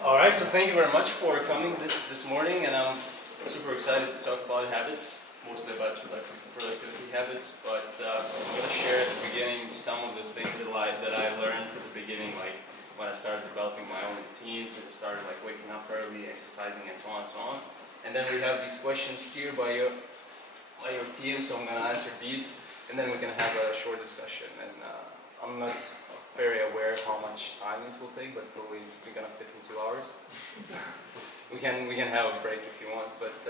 Alright, so thank you very much for coming this morning, and I'm super excited to talk about habits, mostly about productivity habits, but I'm going to share at the beginning some of the things that I learned at the beginning, like when I started developing my own routines, and I started like waking up early, exercising, and so on and so on. And then we have these questions here by your team, so I'm going to answer these, and then we can have a short discussion. And I'm not very aware how much time it will take, but probably we're going to fit in 2 hours. we can have a break if you want. But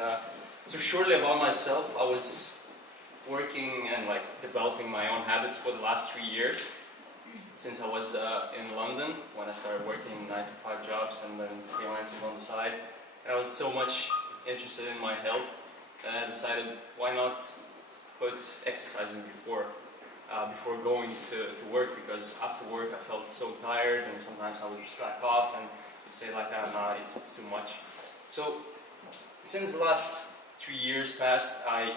so shortly about myself, I was working and like developing my own habits for the last 3 years. Since I was in London, when I started working 9-to-5 jobs and then freelancing on the side, and I was so much interested in my health that I decided why not put exercising before going to work, because after work I felt so tired and sometimes I would just slack off and say like, oh, no, it's too much. So since the last 3 years passed, I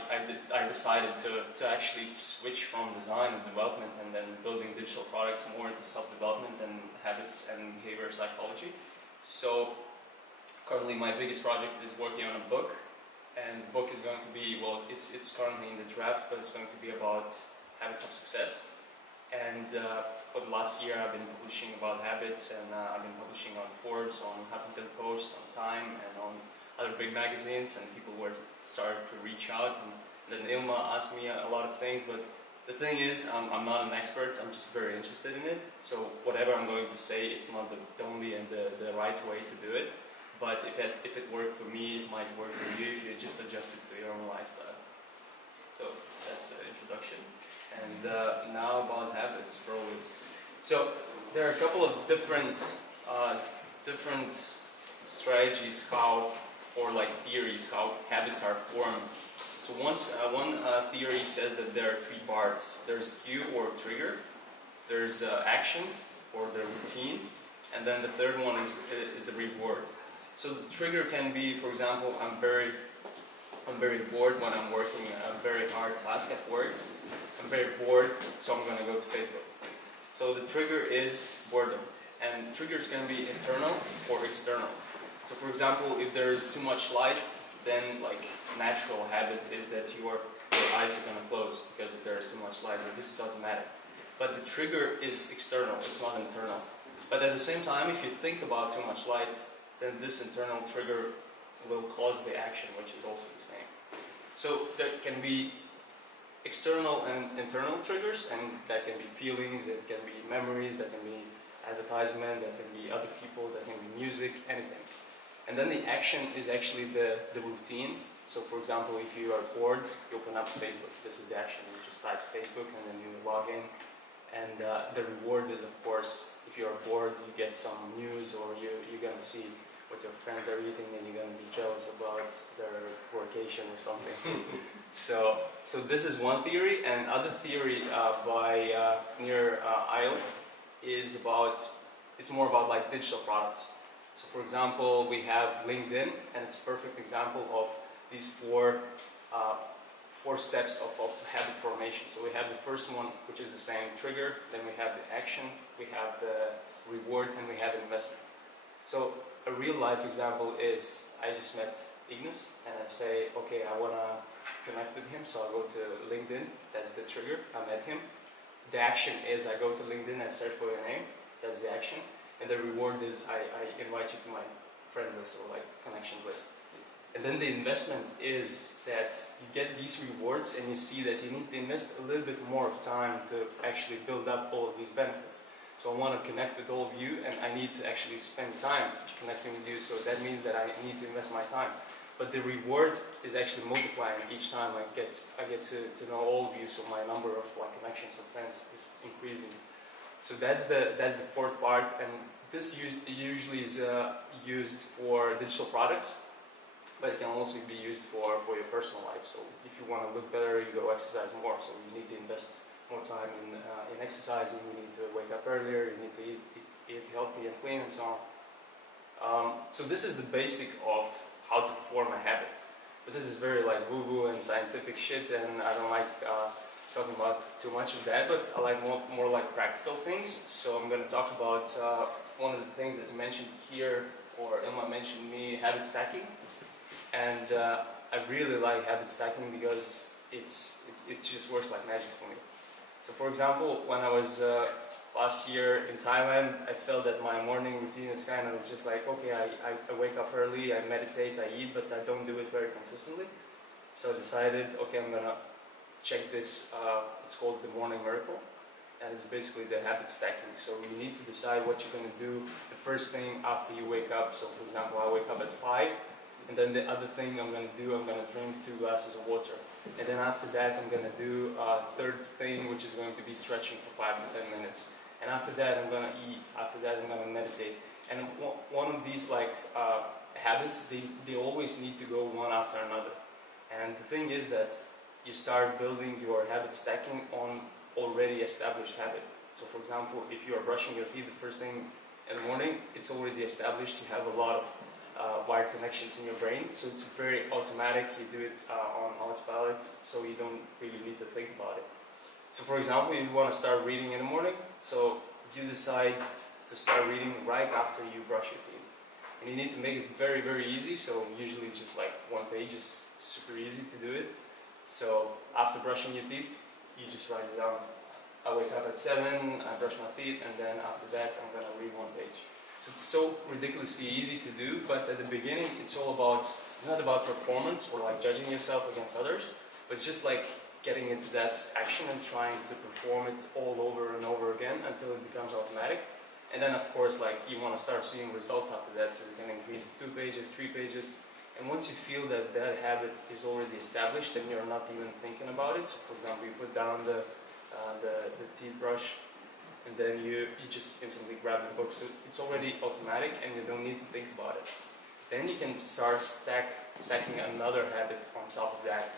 decided to actually switch from design and development and then building digital products more into self-development and habits and behavior psychology. So currently my biggest project is working on a book, and the book is going to be, well, it's currently in the draft, but it's going to be about habits of success. And for the last year I've been publishing about habits, and I've been publishing on Forbes, on Huffington Post, on Time, and on other big magazines, and people were started to reach out, and then Ilma asked me a lot of things, but the thing is, I'm not an expert, I'm just very interested in it, so whatever I'm going to say, it's not the only and the right way to do it, but if it worked for me, it might work for you if you just adjust it to your own lifestyle. So that's the introduction. And now about habits, probably. So there are a couple of different strategies or like theories how habits are formed. So one theory says that there are 3 parts. There's cue or trigger, there's action or the routine, and then the third one is the reward. So the trigger can be, for example, I'm very bored when I'm working a very hard task at work. I'm very bored, so I'm going to go to Facebook. So the trigger is boredom, and triggers can be internal or external. So for example, if there is too much light, then like natural habit is that your eyes are going to close because there is too much light, but this is automatic. But the trigger is external, it's not internal. But at the same time, if you think about too much light, then this internal trigger will cause the action, which is also the same. So there can be external and internal triggers, and that can be feelings, that can be memories, that can be advertisement, that can be other people, that can be music, anything. And then the action is actually the routine. So for example, if you are bored, you open up Facebook. This is the action. You just type Facebook and then you log in. And the reward is, of course, if you are bored, you get some news, or you're going to see what your friends are eating, and you're going to be jealous about their vacation or something. So this is one theory, and other theory by near Isle is it's more about like digital products. So for example, we have LinkedIn, and it's a perfect example of these four steps of habit formation. So we have the first one, which is the same trigger, then we have the action, we have the reward, and we have investment. So a real life example is, I just met Ignis, and I say, okay, I want to connect with him, so I go to LinkedIn, that's the trigger, I met him. The action is I go to LinkedIn and search for your name, that's the action. And the reward is I invite you to my friend list or like connection list. And then the investment is that you get these rewards and you see that you need to invest a little bit more of time to actually build up all of these benefits. So I want to connect with all of you, and I need to actually spend time connecting with you, so that means that I need to invest my time. But the reward is actually multiplying each time I get to know all of you, so my number of like connections or friends is increasing. So that's the fourth part, and this usually is used for digital products, but it can also be used for your personal life. So if you want to look better, you go exercise more, so you need to invest more time in exercising, you need to wake up earlier, you need to eat healthy and clean, and so on. So this is the basic of how to form a habit. But this is very like woo-woo and scientific shit, and I don't like talking about too much of that, but I like more like practical things. So I'm going to talk about one of the things that's mentioned here or Ilma mentioned me, habit stacking. And I really like habit stacking because it just works like magic for me. So for example, when I was last year in Thailand, I felt that my morning routine is kind of just like, okay, I wake up early, I meditate, I eat, but I don't do it very consistently. So I decided, okay, I'm gonna check this, it's called the Morning Miracle, and it's basically the habit stacking. So you need to decide what you're gonna do the first thing after you wake up. So for example, I wake up at 5, and then the other thing I'm gonna do, I'm gonna drink 2 glasses of water. And then after that, I'm gonna do a third thing, which is going to be stretching for 5 to 10 minutes. And after that, I'm gonna eat. After that, I'm gonna meditate. And one of these habits, they always need to go one after another. And the thing is that you start building your habit stacking on already established habit. So for example, if you are brushing your teeth the first thing in the morning, it's already established. You have a lot of wired connections in your brain, so it's very automatic. You do it on autopilot, so you don't really need to think about it. So for example, you want to start reading in the morning, so you decide to start reading right after you brush your teeth. And you need to make it very, very easy, so usually just like 1 page is super easy to do it. So after brushing your teeth, you just write it down. I wake up at 7, I brush my teeth, and then after that I'm gonna read 1 page. So it's so ridiculously easy to do, but at the beginning it's not about performance or like judging yourself against others, but just like getting into that action and trying to perform it all over and over again until it becomes automatic. And then of course, like, you want to start seeing results after that, so you can increase 2 pages, 3 pages. And once you feel that that habit is already established, then you're not even thinking about it. So for example, you put down the teeth brush, and then you just instantly grab the book. So it's already automatic and you don't need to think about it. Then you can start stacking another habit on top of that.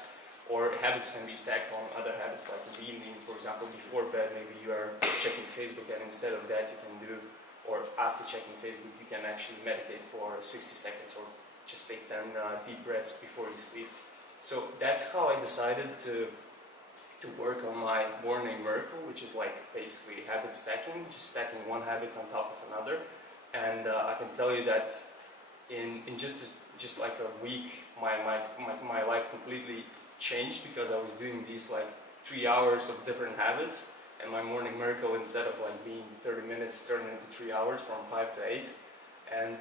Or habits can be stacked on other habits, like in the evening, for example, before bed, maybe you are checking Facebook, and instead of that you can do, or after checking Facebook, you can actually meditate for 60 seconds, or just take 10 deep breaths before you sleep. So that's how I decided to work on my morning miracle, which is like basically habit stacking, just stacking one habit on top of another. And I can tell you that in just like a week, my life completely changed, because I was doing these like 3 hours of different habits, and my morning miracle, instead of like being 30 minutes, turned into 3 hours from 5 to 8. And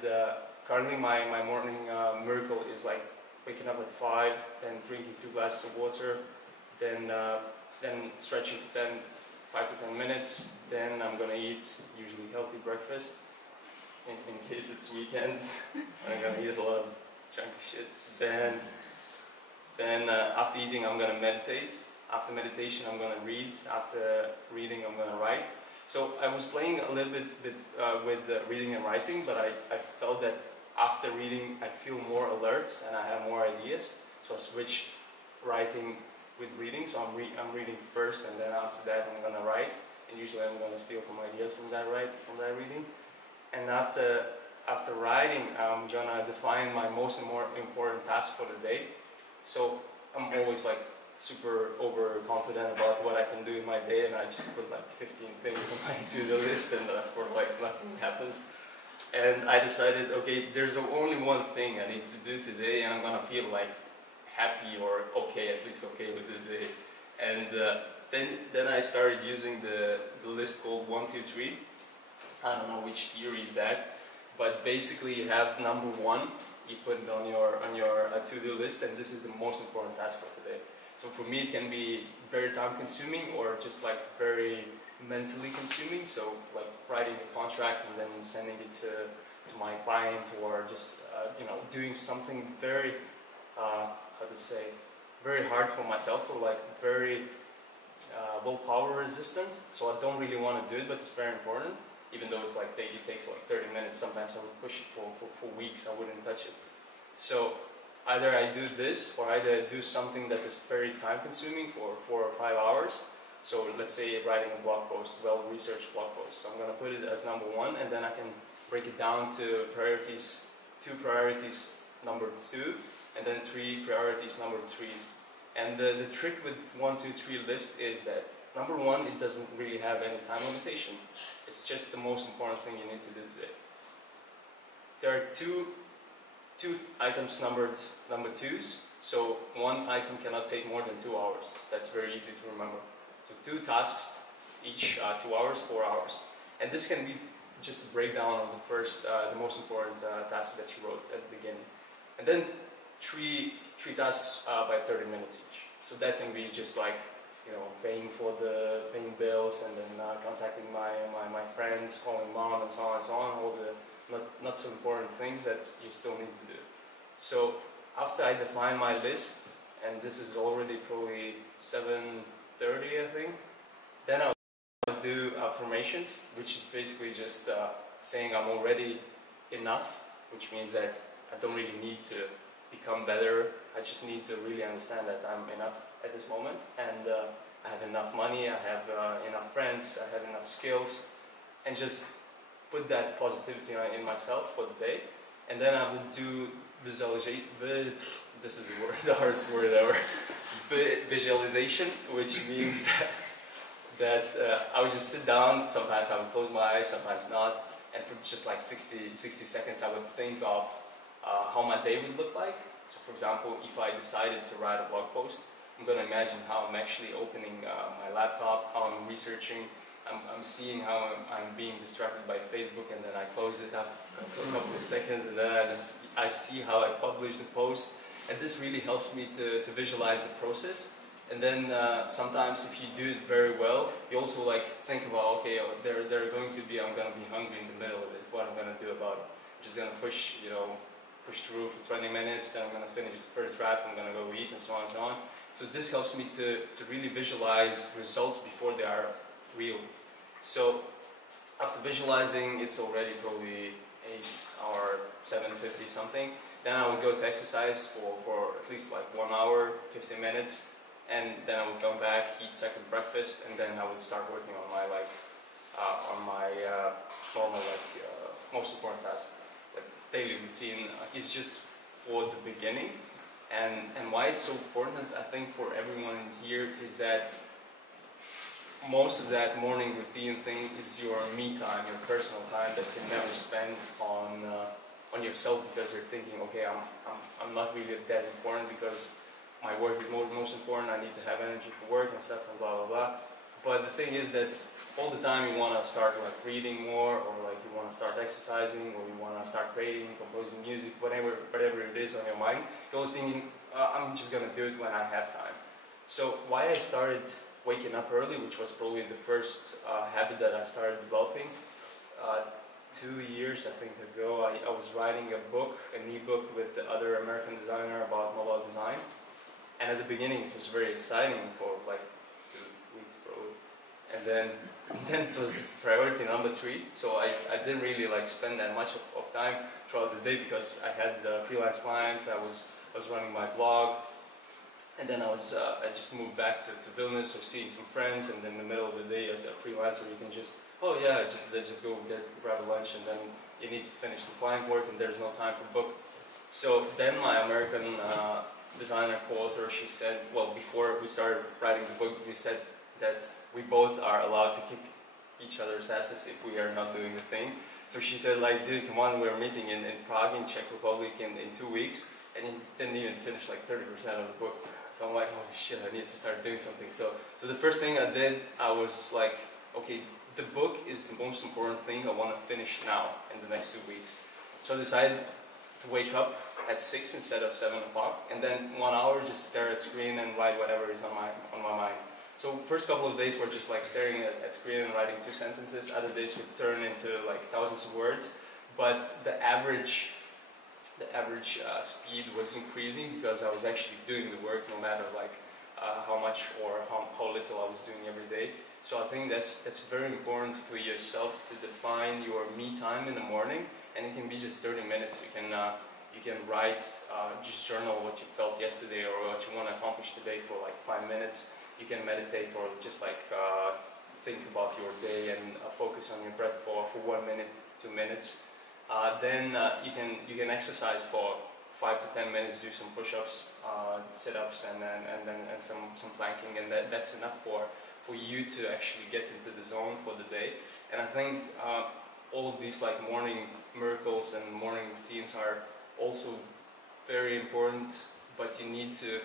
currently my morning miracle is like waking up at 5, then drinking 2 glasses of water, then stretching for 5 to 10 minutes, then I'm gonna eat usually healthy breakfast, in case it's weekend. I'm gonna eat a lot of chunky shit. Then after eating, I'm gonna meditate. After meditation, I'm gonna read. After reading, I'm gonna write. So I was playing a little bit with reading and writing, but I felt that after reading, I feel more alert and I have more ideas. So I switched writing with reading. So I'm reading first, and then after that, I'm gonna write. And usually, I'm gonna steal some ideas from that reading. And after writing, I'm gonna define my most important task for the day. So I'm always like super overconfident about what I can do in my day, and I just put like 15 things on my to-do list, and then of course like nothing happens. And I decided, okay, there's only one thing I need to do today, and I'm gonna feel like happy or okay, at least okay with this day. And then I started using the list called 1, 2, 3. I don't know which theory is that, but basically you have number 1. You put it on your to-do list, and this is the most important task for today. So for me, it can be very time-consuming or just like very mentally consuming. So like writing the contract and then sending it to my client, or just doing something very very hard for myself, or like very willpower resistant. So I don't really want to do it, but it's very important. Even though it's like it takes like 30 minutes, sometimes I would push it for weeks, I wouldn't touch it. So either I do this, or either I do something that is very time consuming for 4 or 5 hours. So let's say writing a blog post, well-researched blog post. So I'm going to put it as number 1, and then I can break it down to priorities, 2 priorities number 2, and then 3 priorities number 3s. And the trick with 1, 2, 3 list is that number 1, it doesn't really have any time limitation. It's just the most important thing you need to do today. there are two items numbered number 2s, so one item cannot take more than 2 hours. That's very easy to remember. So 2 tasks, each 2 hours, 4 hours. And this can be just a breakdown of the first, the most important task that you wrote at the beginning. And then three tasks by 30 minutes each. So that can be just like, you know, paying bills, and then contacting my friends, calling mom, and so on, all the not so important things that you still need to do. So after I define my list, and this is already probably 7:30, I think, then I'll do affirmations, which is basically just saying I'm already enough, which means that I don't really need to become better. I just need to really understand that I'm enough at this moment, and I have enough money, I have enough friends, I have enough skills, and just put that positivity in myself for the day. And then I will do visualization. This is the word, the hardest word ever. Visualization, which means that I would just sit down. Sometimes I would close my eyes, sometimes not, and for just like 60 seconds I would think of how my day would look like. So for example, if I decided to write a blog post, I'm going to imagine how I'm actually opening my laptop, how I'm researching, I'm seeing how I'm being distracted by Facebook, and then I close it after a couple of seconds, and then I see how I publish the post, and this really helps me to visualize the process. And then sometimes if you do it very well, you also like think about, okay, I'm going to be hungry in the middle of it, what I'm going to do about it. I'm just going to push through for 20 minutes, then I'm going to finish the first draft, I'm going to go eat, and so on and so on. So this helps me to really visualize results before they are real. So after visualizing, it's already probably 8 or 7:50 something. Then I would go to exercise for at least like 1 hour, 50 minutes, and then I would come back, eat second breakfast, and then I would start working on my normal most important task. Like daily routine is just for the beginning. And why it's so important, I think, for everyone here is that most of that morning routine thing is your me time, your personal time that you never spend on yourself, because you're thinking, okay, I'm not really that important because my work is most important, I need to have energy for work and stuff, and blah blah blah. But the thing is that all the time you want to start like reading more, or like you want to start exercising, or you want to start creating, composing music, whatever it is on your mind. You're always thinking, I'm just gonna do it when I have time. So why I started waking up early, which was probably the first habit that I started developing 2 years I think ago. I was writing an e-book with the other American designer about mobile design, and at the beginning it was very exciting for like 2 weeks probably, and then it was priority number 3. So I didn't really like spend that much of time throughout the day, because I had freelance clients, I was running my blog. And then I just moved back to Vilnius, so seeing some friends, and then in the middle of the day as a freelancer you can just, just go grab a lunch, and then you need to finish the client work and there's no time for book. So then my American designer co-author, she said, well, before we started writing the book, we said that we both are allowed to kick each other's asses if we are not doing the thing. So she said, like, dude, come on, we're meeting in Prague, in Czech Republic in 2 weeks, and he didn't even finish like 30% of the book. So I'm like, holy shit, I need to start doing something. So the first thing I did, I was like, okay, the book is the most important thing I want to finish now in the next 2 weeks. So I decided to wake up at 6 instead of 7 o'clock, and then 1 hour just stare at screen and write whatever is on my mind. So first couple of days were just like staring at screen and writing 2 sentences. Other days would turn into like thousands of words, but the average speed was increasing because I was actually doing the work, no matter like how much or how little I was doing every day. So I think that's very important for yourself to define your me time in the morning, and it can be just 30 minutes. You can write, just journal what you felt yesterday or what you want to accomplish today for like 5 minutes. You can meditate, or just like think about your day and focus on your breath for 1 minute, 2 minutes. Then you can exercise for 5 to 10 minutes, do some push-ups, sit-ups, and some planking, and that's enough for you to actually get into the zone for the day. And I think all of these like morning miracles and morning routines are also very important, but you need to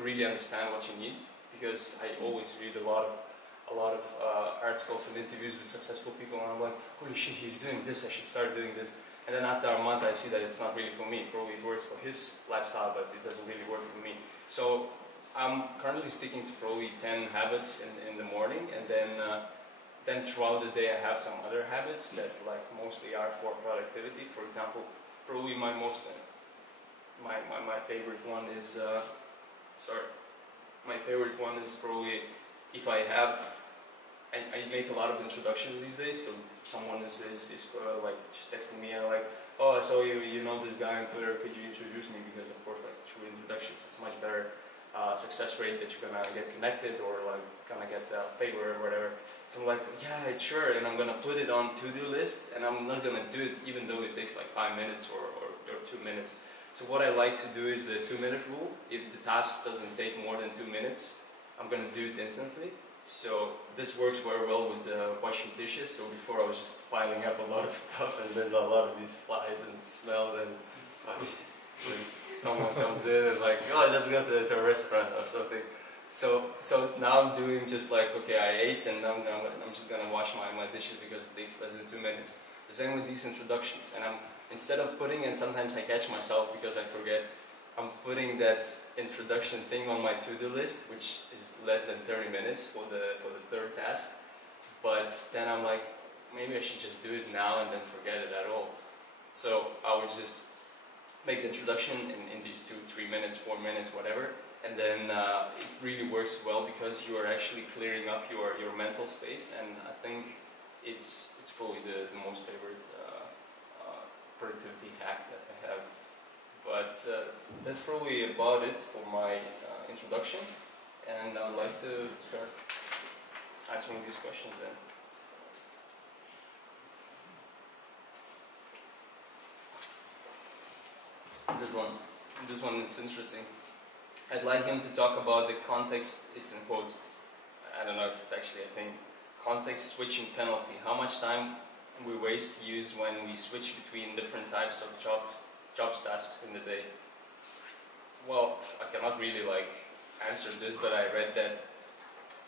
really understand what you need, because I always read a lot of articles and interviews with successful people, and I'm like, holy shit, he's doing this, I should start doing this. And then after a month I see that it's not really for me. Probably it works for his lifestyle, but it doesn't really work for me. So I'm currently sticking to probably 10 habits in the morning, and then throughout the day I have some other habits that like mostly are for productivity. For example, probably my favorite one is my favorite one is probably if I make a lot of introductions these days. So someone is like just texting me and like, oh, I saw you know this guy on Twitter, could you introduce me? Because of course, like through introductions, it's much better success rate that you're gonna get connected or like gonna get a favor or whatever. So I'm like, yeah, sure, and I'm gonna put it on to-do list, and I'm not gonna do it even though it takes like 5 minutes or 2 minutes. So what I like to do is the 2-minute rule. If the task doesn't take more than 2 minutes, I'm gonna do it instantly. So this works very well with washing dishes. So before I was just piling up a lot of stuff, and then a lot of these flies and smell, and when someone comes in and like, oh, let's go to a restaurant or something. So now I'm doing just like, okay, I ate, and now I'm just gonna wash my dishes because it takes less than 2 minutes. The same with these introductions, and instead of putting, and sometimes I catch myself because I forget, I'm putting that introduction thing on my to-do list, which is less than 30 minutes for the third task. But then I'm like, maybe I should just do it now and then forget it at all. So I would just make the introduction in these 2-3 minutes, 4 minutes, whatever, and then it really works well because you are actually clearing up your mental space, and I think it's probably the most favorite productivity hack that I have. But that's probably about it for my introduction, and I'd like to start answering these questions then. This one is interesting. I'd like him to talk about the context, it's in quotes, I don't know if it's actually a thing, context switching penalty. How much time we waste to use when we switch between different types of jobs tasks in the day. Well, I cannot really like answer this, but I read that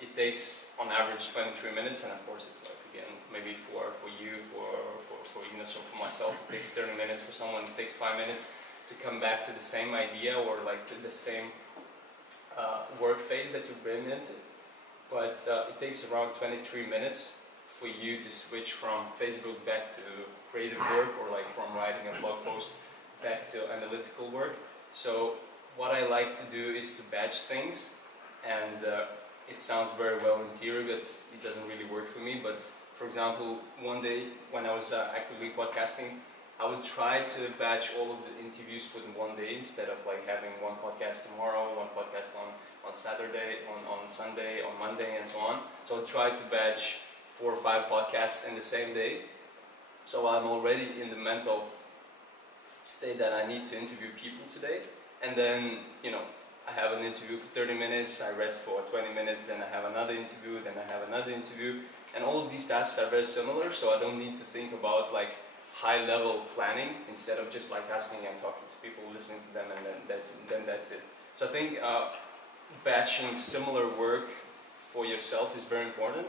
it takes on average 23 minutes, and of course it's like, again, maybe for you, for Ignace, or for myself, it takes 30 minutes. For someone it takes 5 minutes to come back to the same idea or like to the same work phase that you've been into. But it takes around 23 minutes for you to switch from Facebook back to creative work, or like from writing a blog post back to analytical work. So what I like to do is to batch things, and it sounds very well in theory, but it doesn't really work for me. But for example, one day when I was actively podcasting, I would try to batch all of the interviews for the one day, instead of like having one podcast tomorrow, one podcast on Saturday, on Sunday, on Monday, and so on. So I would try to batch 4 or 5 podcasts in the same day. So I'm already in the mental state that I need to interview people today. And then, you know, I have an interview for 30 minutes, I rest for 20 minutes, then I have another interview, then I have another interview. And all of these tasks are very similar, so I don't need to think about like high-level planning, instead of just like asking and talking to people, listening to them, and then that's it. So I think batching similar work for yourself is very important.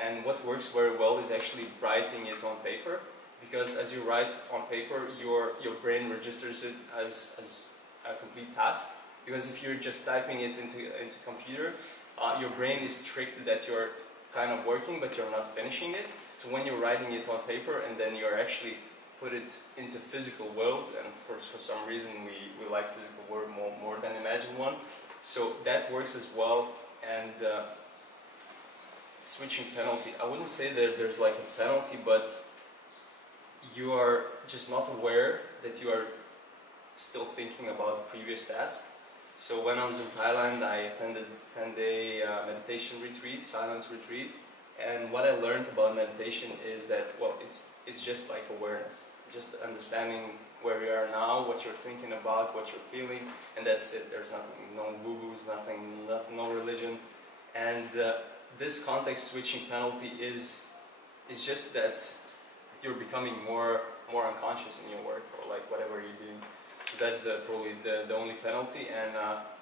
And what works very well is actually writing it on paper, because as you write on paper, your brain registers it as a complete task. Because if you're just typing it into computer, your brain is tricked that you're kind of working, but you're not finishing it. So when you're writing it on paper and then you're actually put it into physical world, and for some reason we like physical world more than imagined one, so that works as well. And switching penalty, I wouldn't say that there's like a penalty, but you are just not aware that you are still thinking about the previous task. So when I was in Thailand, I attended a 10-day meditation retreat, silence retreat, and what I learned about meditation is that, well, it's just like awareness, just understanding where you are now, what you're thinking about, what you're feeling, and that's it. There's nothing, no woo-woos, nothing, no religion. And this context switching penalty is just that you're becoming more unconscious in your work or like whatever you're doing. So that's probably the only penalty. And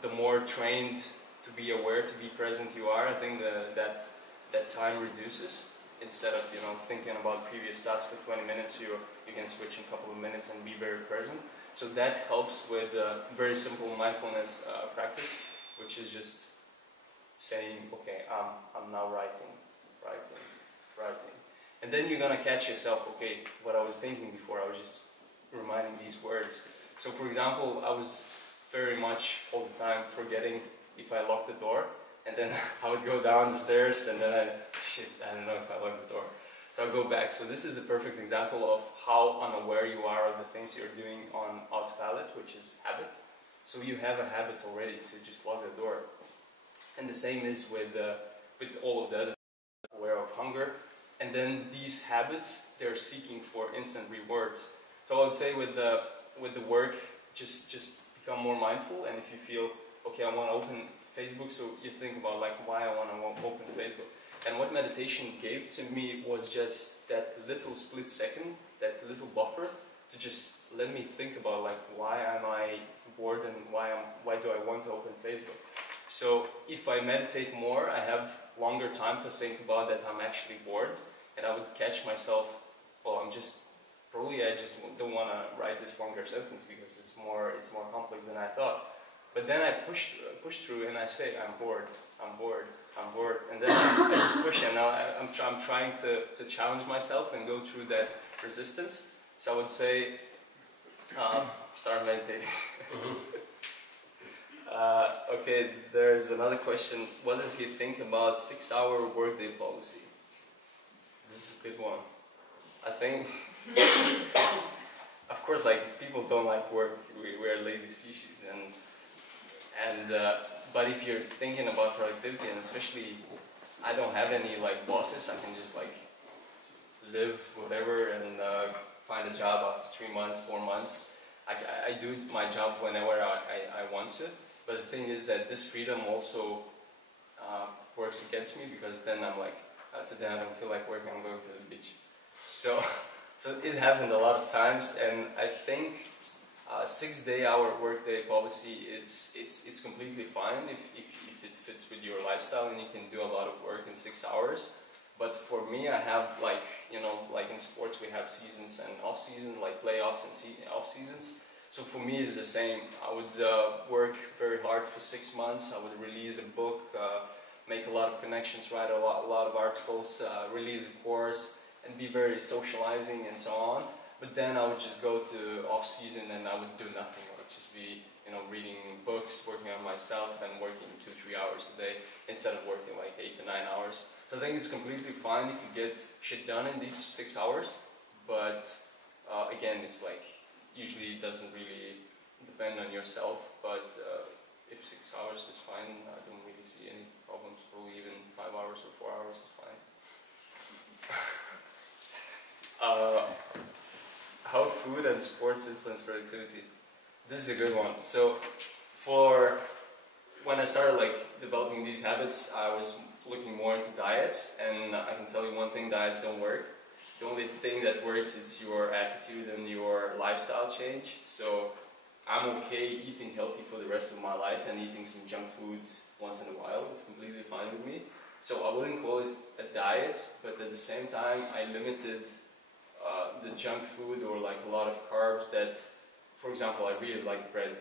the more trained to be aware, to be present you are, I think that time reduces. Instead of thinking about previous tasks for 20 minutes, you can switch in a couple of minutes and be very present. So that helps with very simple mindfulness practice, which is just saying, okay, I'm now writing. And then you're gonna catch yourself, okay, what I was thinking before, I was just reminding these words. So for example, I was very much all the time forgetting if I locked the door, and then I would go down the stairs and then I don't know if I locked the door. So I'll go back. So this is the perfect example of how unaware you are of the things you're doing on autopilot, which is habit. So you have a habit already to just lock the door. And the same is with all of the other, aware of hunger. And then these habits, they're seeking for instant rewards. So I would say with the work, just become more mindful. And if you feel, okay, I want to open Facebook, so you think about like why I want to open Facebook. And what meditation gave to me was just that little split second, that little buffer to just let me think about like why am I bored and why do I want to open Facebook. So if I meditate more, I have longer time to think about that I'm actually bored, and I would catch myself, well, I just don't want to write this longer sentence because it's more complex than I thought. But then I push through and I say, I'm bored, and then I just push, and now I'm trying to challenge myself and go through that resistance. So I would say, start meditating. Okay, there's another question. What does he think about 6-hour workday policy? This is a good one. I think, of course, like people don't like work. We're a lazy species, but if you're thinking about productivity, and especially, I don't have any like bosses. I can just like live whatever and find a job after 3 months, 4 months. I do my job whenever I want to. But the thing is that this freedom also works against me, because then I'm like, today I don't feel like working, I'm going to the beach. So it happened a lot of times, and I think 6-hour workday policy, it's completely fine if it fits with your lifestyle and you can do a lot of work in 6 hours. But for me, I have like in sports we have seasons and off season, like playoffs and off seasons. So for me it's the same. I would work very hard for 6 months. I would release a book, make a lot of connections, write a lot of articles, release a course, and be very socializing and so on. But then I would just go to off season and I would do nothing. I would just be reading books, working on myself, and working 2-3 hours a day instead of working like 8 to 9 hours. So I think it's completely fine if you get shit done in these 6 hours. But again, it's like usually it doesn't really depend on yourself. But if 6 hours is fine, I don't really see any problems. Probably even 5 hours or 4 hours is fine. How food and sports influence productivity? This is a good one. So when I started like developing these habits, I was looking more into diets, and I can tell you one thing: diets don't work. The only thing that works is your attitude and your lifestyle change. So I'm okay eating healthy for the rest of my life and eating some junk food once in a while. It's completely fine with me. So I wouldn't call it a diet, but at the same time I limited the junk food or like a lot of carbs that, for example, I really like bread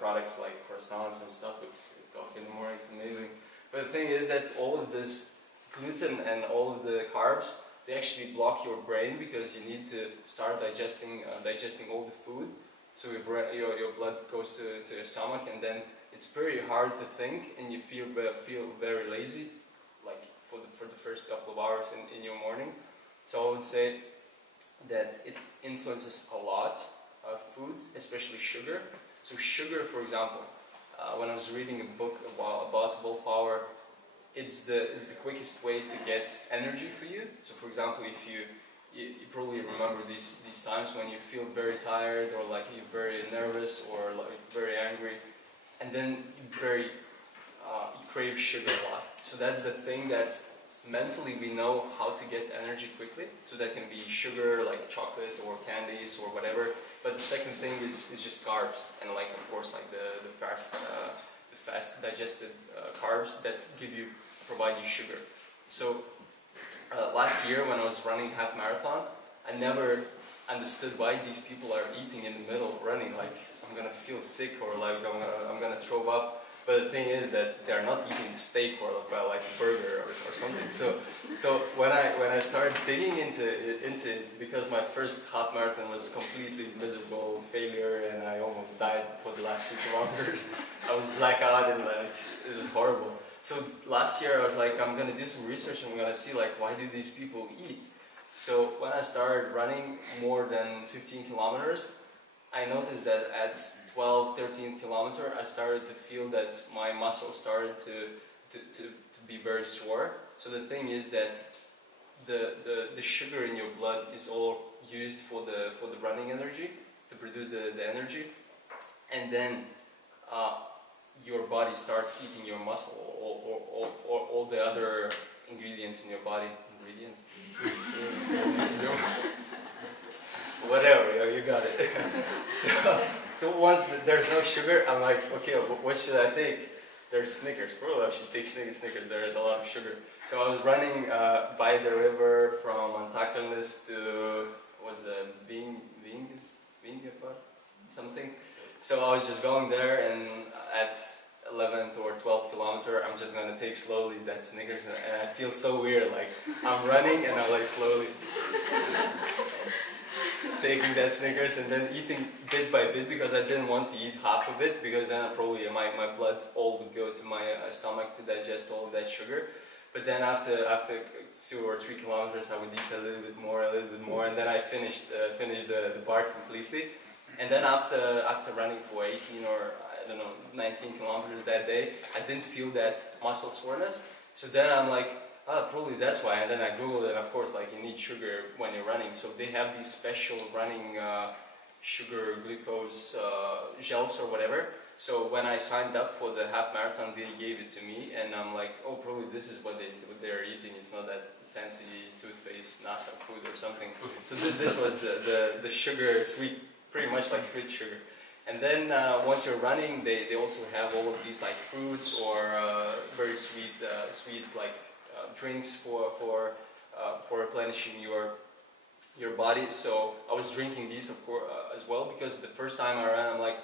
products like croissants and stuff with coffee in the morning. It's amazing. But the thing is that all of this gluten and all of the carbs, they actually block your brain, because you need to start digesting all the food. So your blood goes to your stomach, and then it's very hard to think, and you feel very lazy, like for the first couple of hours in your morning. So I would say that it influences a lot of food, especially sugar. So sugar, for example, when I was reading a book about willpower, it's the quickest way to get energy for you. So for example, if you probably remember these times when you feel very tired, or like you're very nervous, or like very angry, and then you crave sugar a lot. So that's the thing that mentally we know how to get energy quickly, so that can be sugar like chocolate or candies or whatever. But the second thing is just carbs, and like of course like the fast digested carbs that provide you sugar. So last year when I was running half marathon, I never understood why these people are eating in the middle of running, like I'm gonna feel sick or like I'm gonna throw up. But the thing is that they're not eating steak or like a burger or something. So when I started digging into it, because my first half marathon was completely miserable failure and I almost died for the last 2 kilometers. I was blackout and like it was horrible. So last year I was like, I'm gonna do some research and I'm gonna see like why do these people eat. So when I started running more than 15 kilometers, I noticed that at 12, 13th kilometer, I started to feel that my muscles started to be very sore. So the thing is that the sugar in your blood is all used for the running energy, to produce the energy, and then your body starts eating your muscle or all the other ingredients in your body. Ingredients? Whatever, you got it. So once there's no sugar, I'm like, okay, what should I take? There's Snickers. Probably I should take Snickers. There is a lot of sugar. So I was running by the river from Antakalnis to Vingapar, something. So I was just going there, and at 11th or 12th kilometer, I'm just gonna take slowly that Snickers, and I feel so weird. Like I'm running and I'm like slowly taking that Snickers and then eating bit by bit, because I didn't want to eat half of it, because then probably my blood all would go to my stomach to digest all of that sugar. But then after 2 or 3 kilometers, I would eat a little bit more, and then I finished the bar completely. And then after running for 18 or I don't know 19 kilometers that day, I didn't feel that muscle soreness. So then I'm like, probably that's why. And then I googled it. Of course, like you need sugar when you're running, so they have these special running sugar glucose gels or whatever. So when I signed up for the half marathon, they gave it to me, and I'm like, oh, probably this is what they're eating. It's not that fancy toothpaste NASA food or something. So this was the sugar, sweet, pretty much like sweet sugar. And then once you're running, they also have all of these like fruits or very sweet like drinks for replenishing your body. So I was drinking these of course as well, because the first time I ran, I'm like,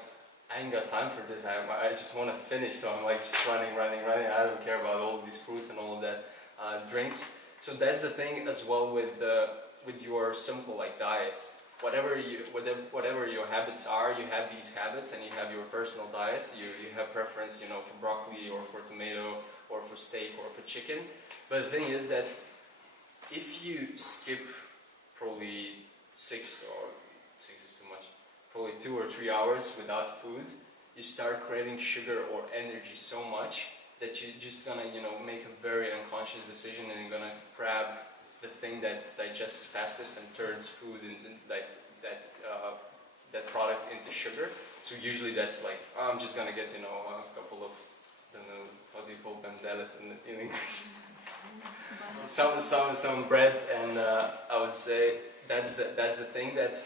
I ain't got time for this. I just want to finish. So I'm like just running. I don't care about all these fruits and all of that drinks. So that's the thing as well with your simple like diets. Whatever your habits are, you have these habits, and you have your personal diet. You have preference, you know, for broccoli or for tomato or for steak or for chicken. But the thing is that if you skip probably 6 is too much, probably 2 or 3 hours without food, you start craving sugar or energy so much that you're just gonna, you know, make a very unconscious decision, and you're gonna grab the thing that digests fastest and turns food into that product into sugar. So usually that's like, oh, I'm just gonna get, you know, a couple of, I don't know, how do you call them, bandelas in English? some bread, and I would say that's the thing, that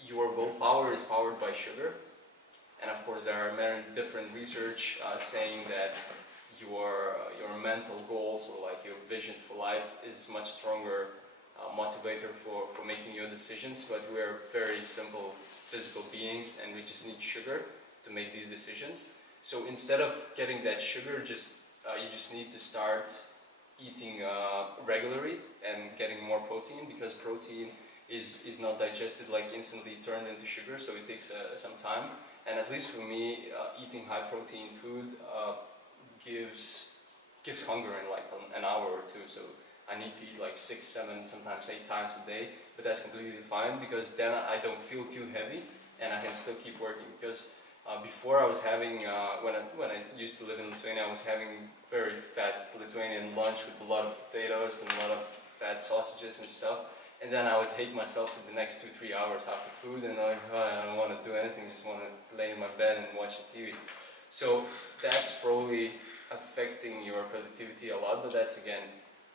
your willpower is powered by sugar. And of course there are many different research saying that your mental goals, or like your vision for life, is much stronger motivator for making your decisions. But we're very simple physical beings, and we just need sugar to make these decisions. So instead of getting that sugar, you just need to start eating regularly and getting more protein, because protein is not digested like instantly turned into sugar, so it takes some time. And at least for me, eating high protein food gives hunger in like an hour or two. So I need to eat like 6, 7, sometimes 8 times a day, but that's completely fine, because then I don't feel too heavy and I can still keep working. Because before I was having, when I used to live in Lithuania, I was having very fat Lithuanian lunch with a lot of potatoes and a lot of fat sausages and stuff. And then I would hate myself for the next 2, 3 hours after food, and I'm like, oh, I don't want to do anything, just want to lay in my bed and watch the TV. So that's probably affecting your productivity a lot, but that's again,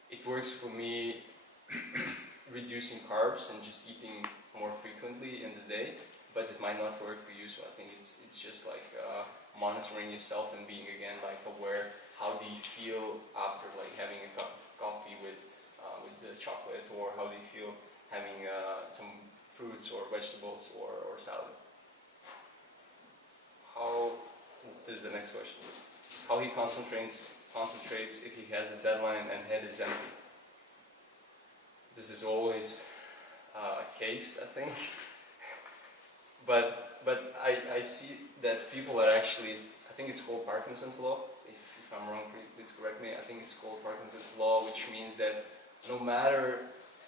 it works for me reducing carbs and just eating more frequently in the day, but it might not work for you, so I think it's just like monitoring yourself and being again like aware, how do you feel after like having a cup of coffee with the chocolate, or how do you feel having some fruits or vegetables or salad. How, this is the next question, how he concentrates if he has a deadline and head is empty. This is always a case, I think. but I see that people are actually, I think it's called Parkinson's law. If I'm wrong, please correct me. I think it's called Parkinson's law, which means that no matter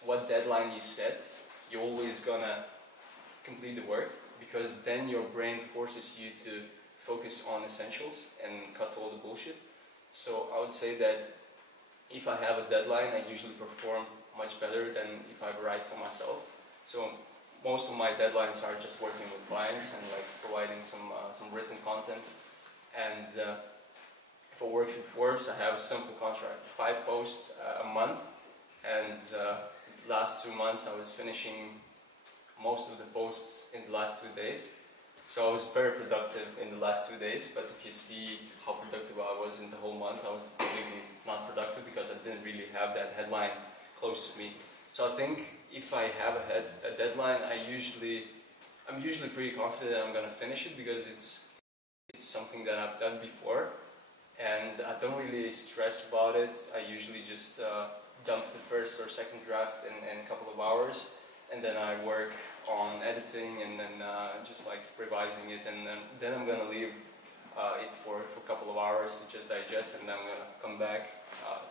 what deadline you set, you're always gonna complete the work, because then your brain forces you to focus on essentials and cut all the bullshit. So I would say that if I have a deadline, I usually perform much better than if I write for myself. So most of my deadlines are just working with clients and like providing some written content. And if I work with Forbes, I have a simple contract, 5 posts a month. And last 2 months I was finishing most of the posts in the last 2 days. So I was very productive in the last 2 days, but if you see how productive I was in the whole month, I was completely not productive because I didn't really have that headline close to me. So I think if I have a deadline, I'm usually pretty confident that I'm going to finish it, because it's something that I've done before, and I don't really stress about it. I usually just dump the first or second draft in a couple of hours, and then I work on editing and then just like revising it, and then I'm gonna leave it for a couple of hours to just digest, and then I'm gonna come back,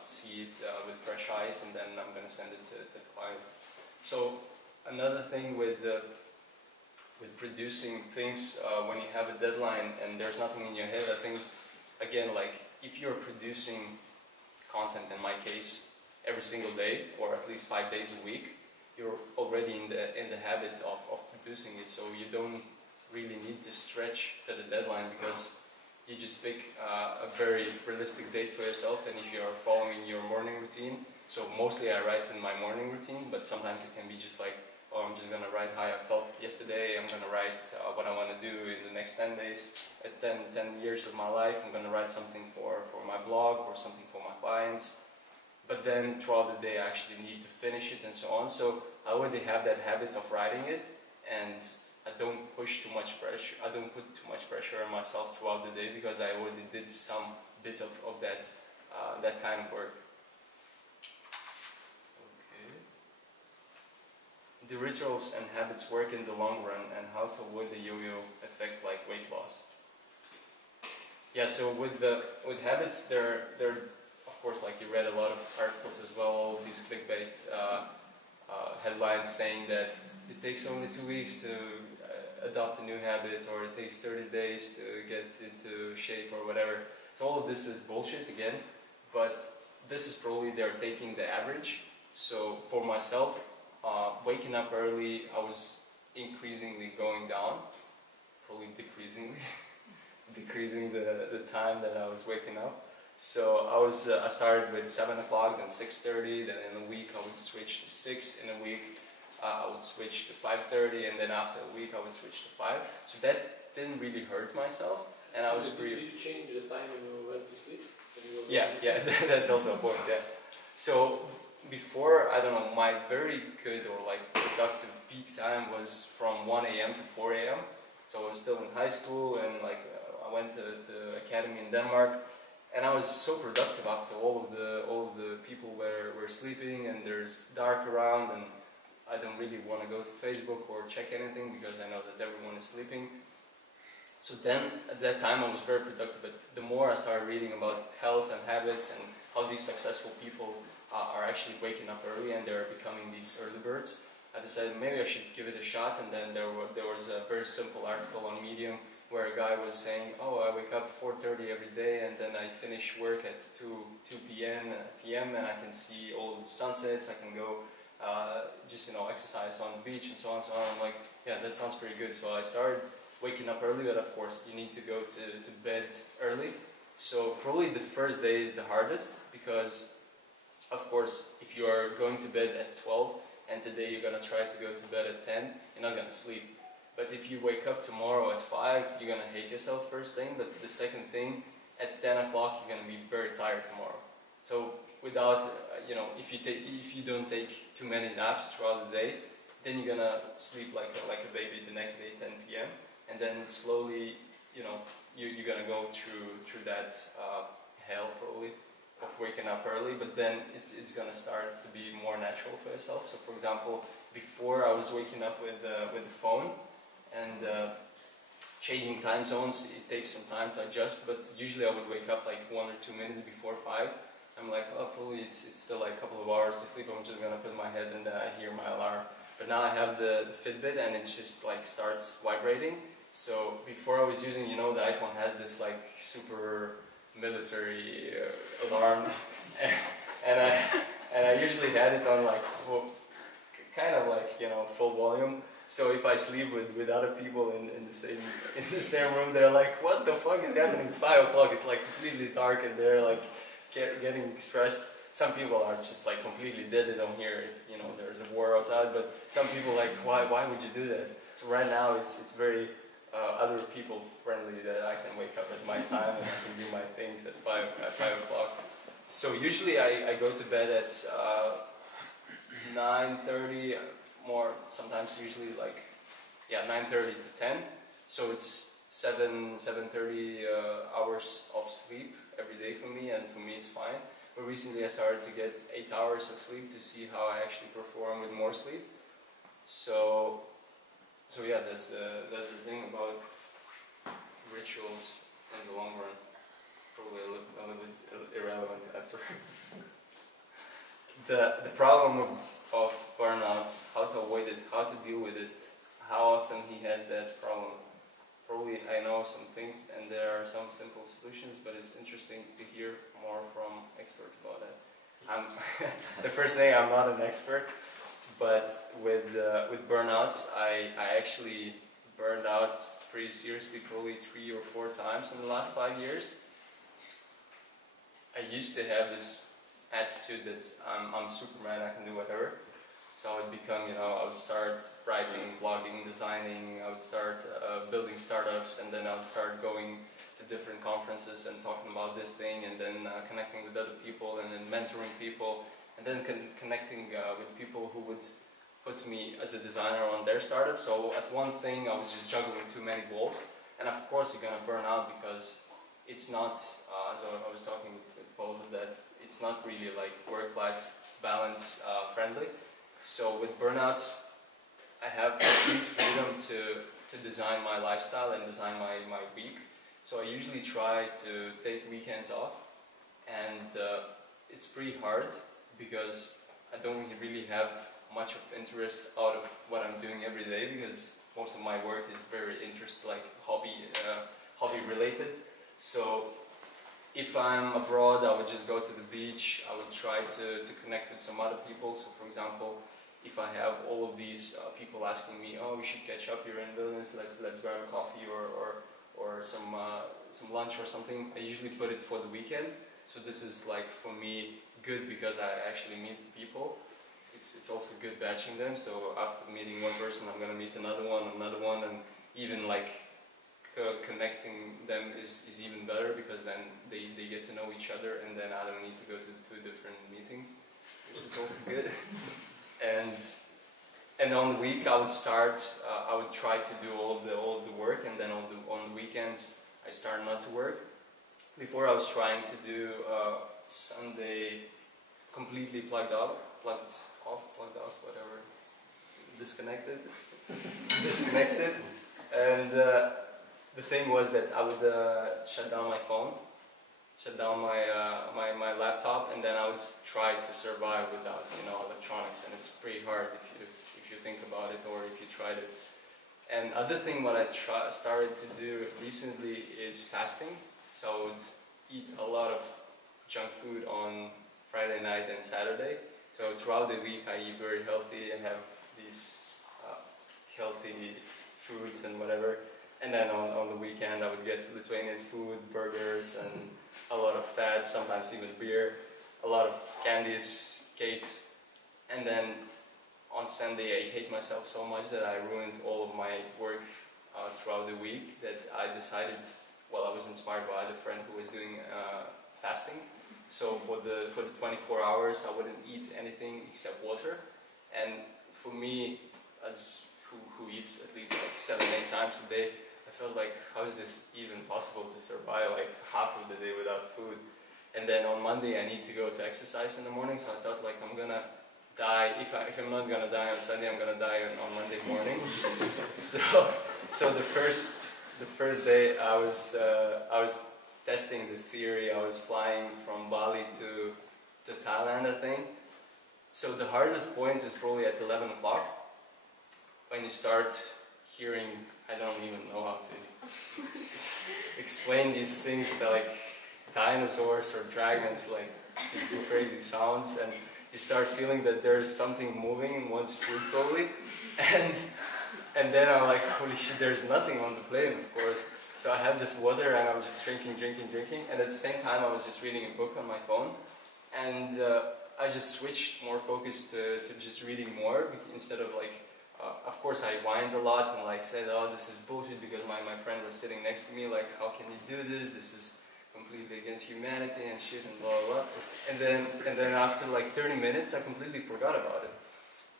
see it with fresh eyes, and then I'm gonna send it to the client. So another thing with producing things, when you have a deadline and there's nothing in your head, I think again, like if you're producing content, in my case, every single day or at least 5 days a week, you're already in the habit of producing it, so you don't really need to stretch to the deadline, because you just pick a very realistic date for yourself. And if you're following your morning routine, so mostly I write in my morning routine, but sometimes it can be just like, oh, I'm just gonna write how I felt yesterday, I'm gonna write what I want to do in the next 10 days, 10 years of my life, I'm gonna write something for my blog or something for my clients. But then throughout the day I actually need to finish it and so on. So I already have that habit of writing it, and I don't push too much pressure. I don't put too much pressure on myself throughout the day, because I already did some bit of that that kind of work. Okay. Do rituals and habits work in the long run, and how to avoid the yo-yo effect like weight loss? Yeah. So with habits, they're of course, like you read a lot of articles as well, all these clickbait headlines saying that it takes only 2 weeks to adopt a new habit, or it takes 30 days to get into shape or whatever. So all of this is bullshit again, but this is probably they're taking the average. So for myself, waking up early, I was increasingly going down, probably decreasing the time that I was waking up. So I started with 7 o'clock, then 6:30, then in a week I would switch to 6, in a week I would switch to 5:30, and then after a week I would switch to 5. So that didn't really hurt myself, and I was pretty... Did you change the time when you went to sleep? Yeah, that's also a point, yeah. So before, I don't know, my very good or like productive peak time was from 1 a.m. to 4 a.m. So I was still in high school, and like I went to academy in Denmark. And I was so productive after all of the people were sleeping, and there's dark around, and I don't really want to go to Facebook or check anything, because I know that everyone is sleeping. So then at that time I was very productive, but the more I started reading about health and habits and how these successful people are actually waking up early and they're becoming these early birds, I decided maybe I should give it a shot. And then there was a very simple article on Medium where a guy was saying, oh, I wake up 4:30 every day, and then I finish work at 2 p.m. and I can see all the sunsets, I can go just exercise on the beach and so on and so on. I'm like, yeah, that sounds pretty good. So I started waking up early, but of course you need to go to bed early. So probably the first day is the hardest because, of course, if you are going to bed at 12 and today you're going to try to go to bed at 10, you're not going to sleep. But if you wake up tomorrow at 5, you're going to hate yourself first thing, but the second thing, at 10 o'clock you're going to be very tired tomorrow. So without, if you don't take too many naps throughout the day, then you're going to sleep like a baby the next day, 10 p.m. And then slowly, you're going to go through that hell probably of waking up early, but then it's going to start to be more natural for yourself. So for example, before I was waking up with the phone and changing time zones, it takes some time to adjust, but usually I would wake up like 1 or 2 minutes before 5. I'm like, oh, probably it's still like a couple of hours to sleep, I'm just going to put my head and I hear my alarm. But now I have the Fitbit and it just like starts vibrating. So before I was using, the iPhone has this like super military alarm, and I usually had it on like full, kind of like full volume. So if I sleep with other people in the same room, they're like, what the fuck is happening? 5 o'clock, it's like completely dark, and they're like getting stressed. Some people are just like completely dead. They don't hear if there's a war outside. But some people like, why would you do that? So right now it's very other people friendly that I can wake up at my time and I can do my things at 5 o'clock. So usually I go to bed at 9:30, more sometimes usually like 9:30 to 10. So it's 7:30 hours of sleep every day for me, and for me it's fine. But recently I started to get 8 hours of sleep to see how I actually perform with more sleep. So yeah, that's the thing about rituals in the long run. Probably a little bit irrelevant answer. The problem of burnouts, how to avoid it, how to deal with it, how often he has that problem. Probably I know some things and there are some simple solutions, but it's interesting to hear more from experts about it. The first thing, I'm not an expert, but with burnouts, I actually burned out pretty seriously, probably 3 or 4 times in the last 5 years. I used to have this attitude that I'm Superman, I can do whatever. So I would become, I would start writing, blogging, designing, I would start building startups, and then I would start going to different conferences and talking about this thing, and then connecting with other people, and then mentoring people, and then connecting with people who would put me as a designer on their startup. So at one thing I was just juggling too many balls, and of course you're gonna burn out because it's not, so I was talking with Paul, that it's not really like work-life balance friendly. So with burnouts, I have complete freedom to design my lifestyle and design my week. So I usually try to take weekends off, and it's pretty hard because I don't really have much of interest out of what I'm doing every day, because most of my work is very hobby related. So if I'm abroad, I would just go to the beach. I would try to connect with some other people. So for example, if I have all of these people asking me, oh, we should catch up here in Vilnius, let's grab a coffee or some lunch or something, I usually put it for the weekend. So this is like for me good because I actually meet people. It's also good batching them. So after meeting one person, I'm gonna meet another one, and even like connecting them is even better, because then they get to know each other, and then I don't need to go to 2 different meetings, which is also good. And on the week I would try to do all of the work, and then on the weekends I start not to work. Before I was trying to do Sunday completely plugged off, whatever, disconnected, and the thing was that I would shut down my phone, shut down my laptop, and then I would try to survive without electronics, and it's pretty hard if you think about it, or if you tried it. And other thing what I started to do recently is fasting. So I would eat a lot of junk food on Friday night and Saturday. So throughout the week I eat very healthy and have these healthy foods and whatever. And then on the weekend I would get Lithuanian food, burgers, and a lot of fats, sometimes even beer, a lot of candies, cakes. And then on Sunday I hate myself so much that I ruined all of my work throughout the week, that I decided, well, I was inspired by a friend who was doing fasting. So for the 24 hours I wouldn't eat anything except water. And for me, as who eats at least like 7-8 times a day, I felt like, how is this even possible to survive like half of the day without food? And then on Monday I need to go to exercise in the morning, so I thought like I'm gonna die. If I'm not gonna die on Sunday, I'm gonna die on Monday morning. so the first day I was testing this theory. I was flying from Bali to Thailand, I think. So the hardest point is probably at 11 o'clock, when you start hearing, I don't even know how to explain these things, to like dinosaurs or dragons, like these crazy sounds, and you start feeling that there's something moving in one's food probably, and then I'm like, holy shit, there's nothing on the plane, of course. So I have just water and I'm just drinking, and at the same time I was just reading a book on my phone, and I just switched more focus to just reading more, instead of like, of course I whined a lot and like said, oh, this is bullshit, because my friend was sitting next to me like, how can you do this? This is completely against humanity and shit and blah blah blah. And then after like 30 minutes I completely forgot about it.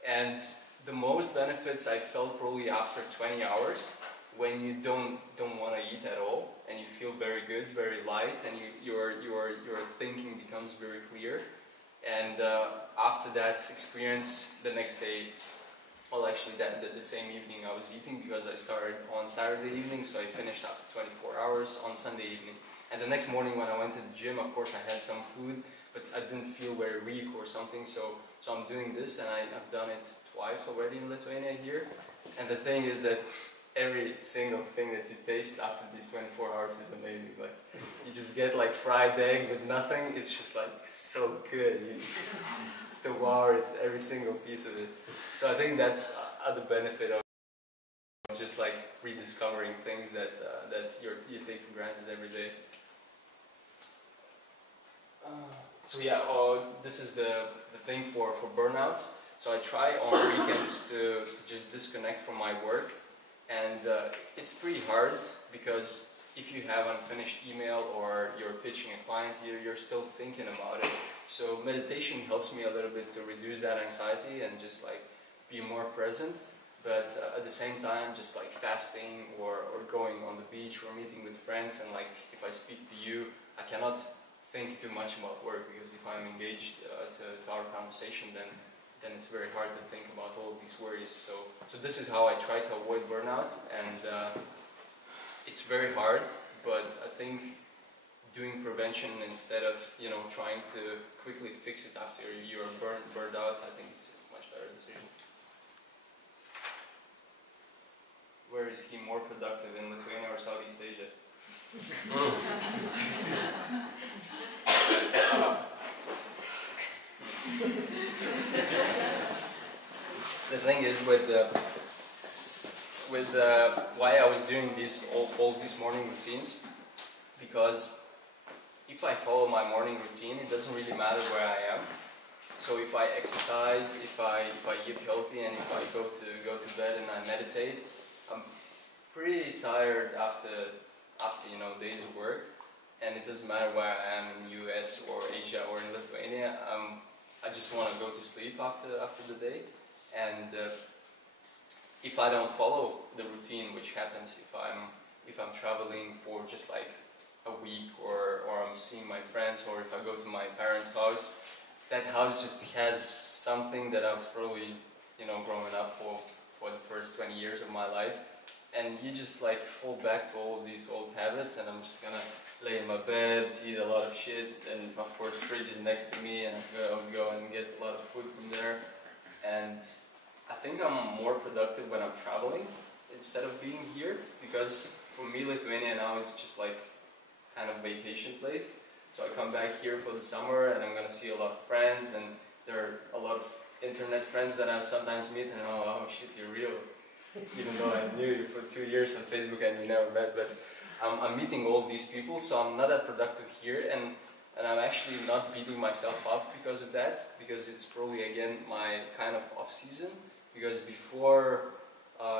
And the most benefits I felt probably after 20 hours, when you don't want to eat at all and you feel very good, very light, and your thinking becomes very clear. And after that experience, the next day, well, actually the same evening I was eating, because I started on Saturday evening, so I finished after 24 hours on Sunday evening. And the next morning when I went to the gym, of course I had some food, but I didn't feel very weak or something, so I'm doing this, and I've done it twice already in Lithuania here. And the thing is that every single thing that you taste after these 24 hours is amazing. Like, you just get like fried egg with nothing, it's just like so good. You just devour it, every single piece of it. So I think that's the benefit of just like rediscovering things that you take for granted every day. So yeah, this is the thing for burnouts. So I try on weekends to just disconnect from my work. And it's pretty hard, because if you have unfinished email or you're pitching a client, you're still thinking about it. So meditation helps me a little bit to reduce that anxiety and just like be more present. But at the same time, just like fasting or going on the beach or meeting with friends, and like if I speak to you, I cannot think too much about work, because if I'm engaged to our conversation, then it's very hard to think about all of these worries. So this is how I try to avoid burnout, and it's very hard, but I think doing prevention instead of trying to quickly fix it after you're burned out, I think it's a much better decision. Where is he more productive, in Lithuania or Southeast Asia? The thing is with why I was doing all these morning routines, because if I follow my morning routine, it doesn't really matter where I am. So if I exercise, if I eat healthy, and if I go to bed and I meditate, I'm pretty tired after days of work, and it doesn't matter where I am, in US or Asia or in Lithuania. I just want to go to sleep after the day, and if I don't follow the routine, which happens if I'm traveling for just like a week, or I'm seeing my friends, or if I go to my parents' house, that house just has something that I was probably growing up for the first 20 years of my life. And you just like fall back to all of these old habits, and I'm just gonna lay in my bed, eat a lot of shit, and of course the fridge is next to me, and I would go and get a lot of food from there. And I think I'm more productive when I'm traveling instead of being here, because for me Lithuania now is just like kind of vacation place. So I come back here for the summer, and I'm gonna see a lot of friends, and there are a lot of internet friends that I sometimes meet, and oh shit, you're real. Even though I knew you for 2 years on Facebook and we never met, but I'm meeting all these people, so I'm not that productive here, and I'm actually not beating myself up because of that, because it's probably again my kind of off season, because before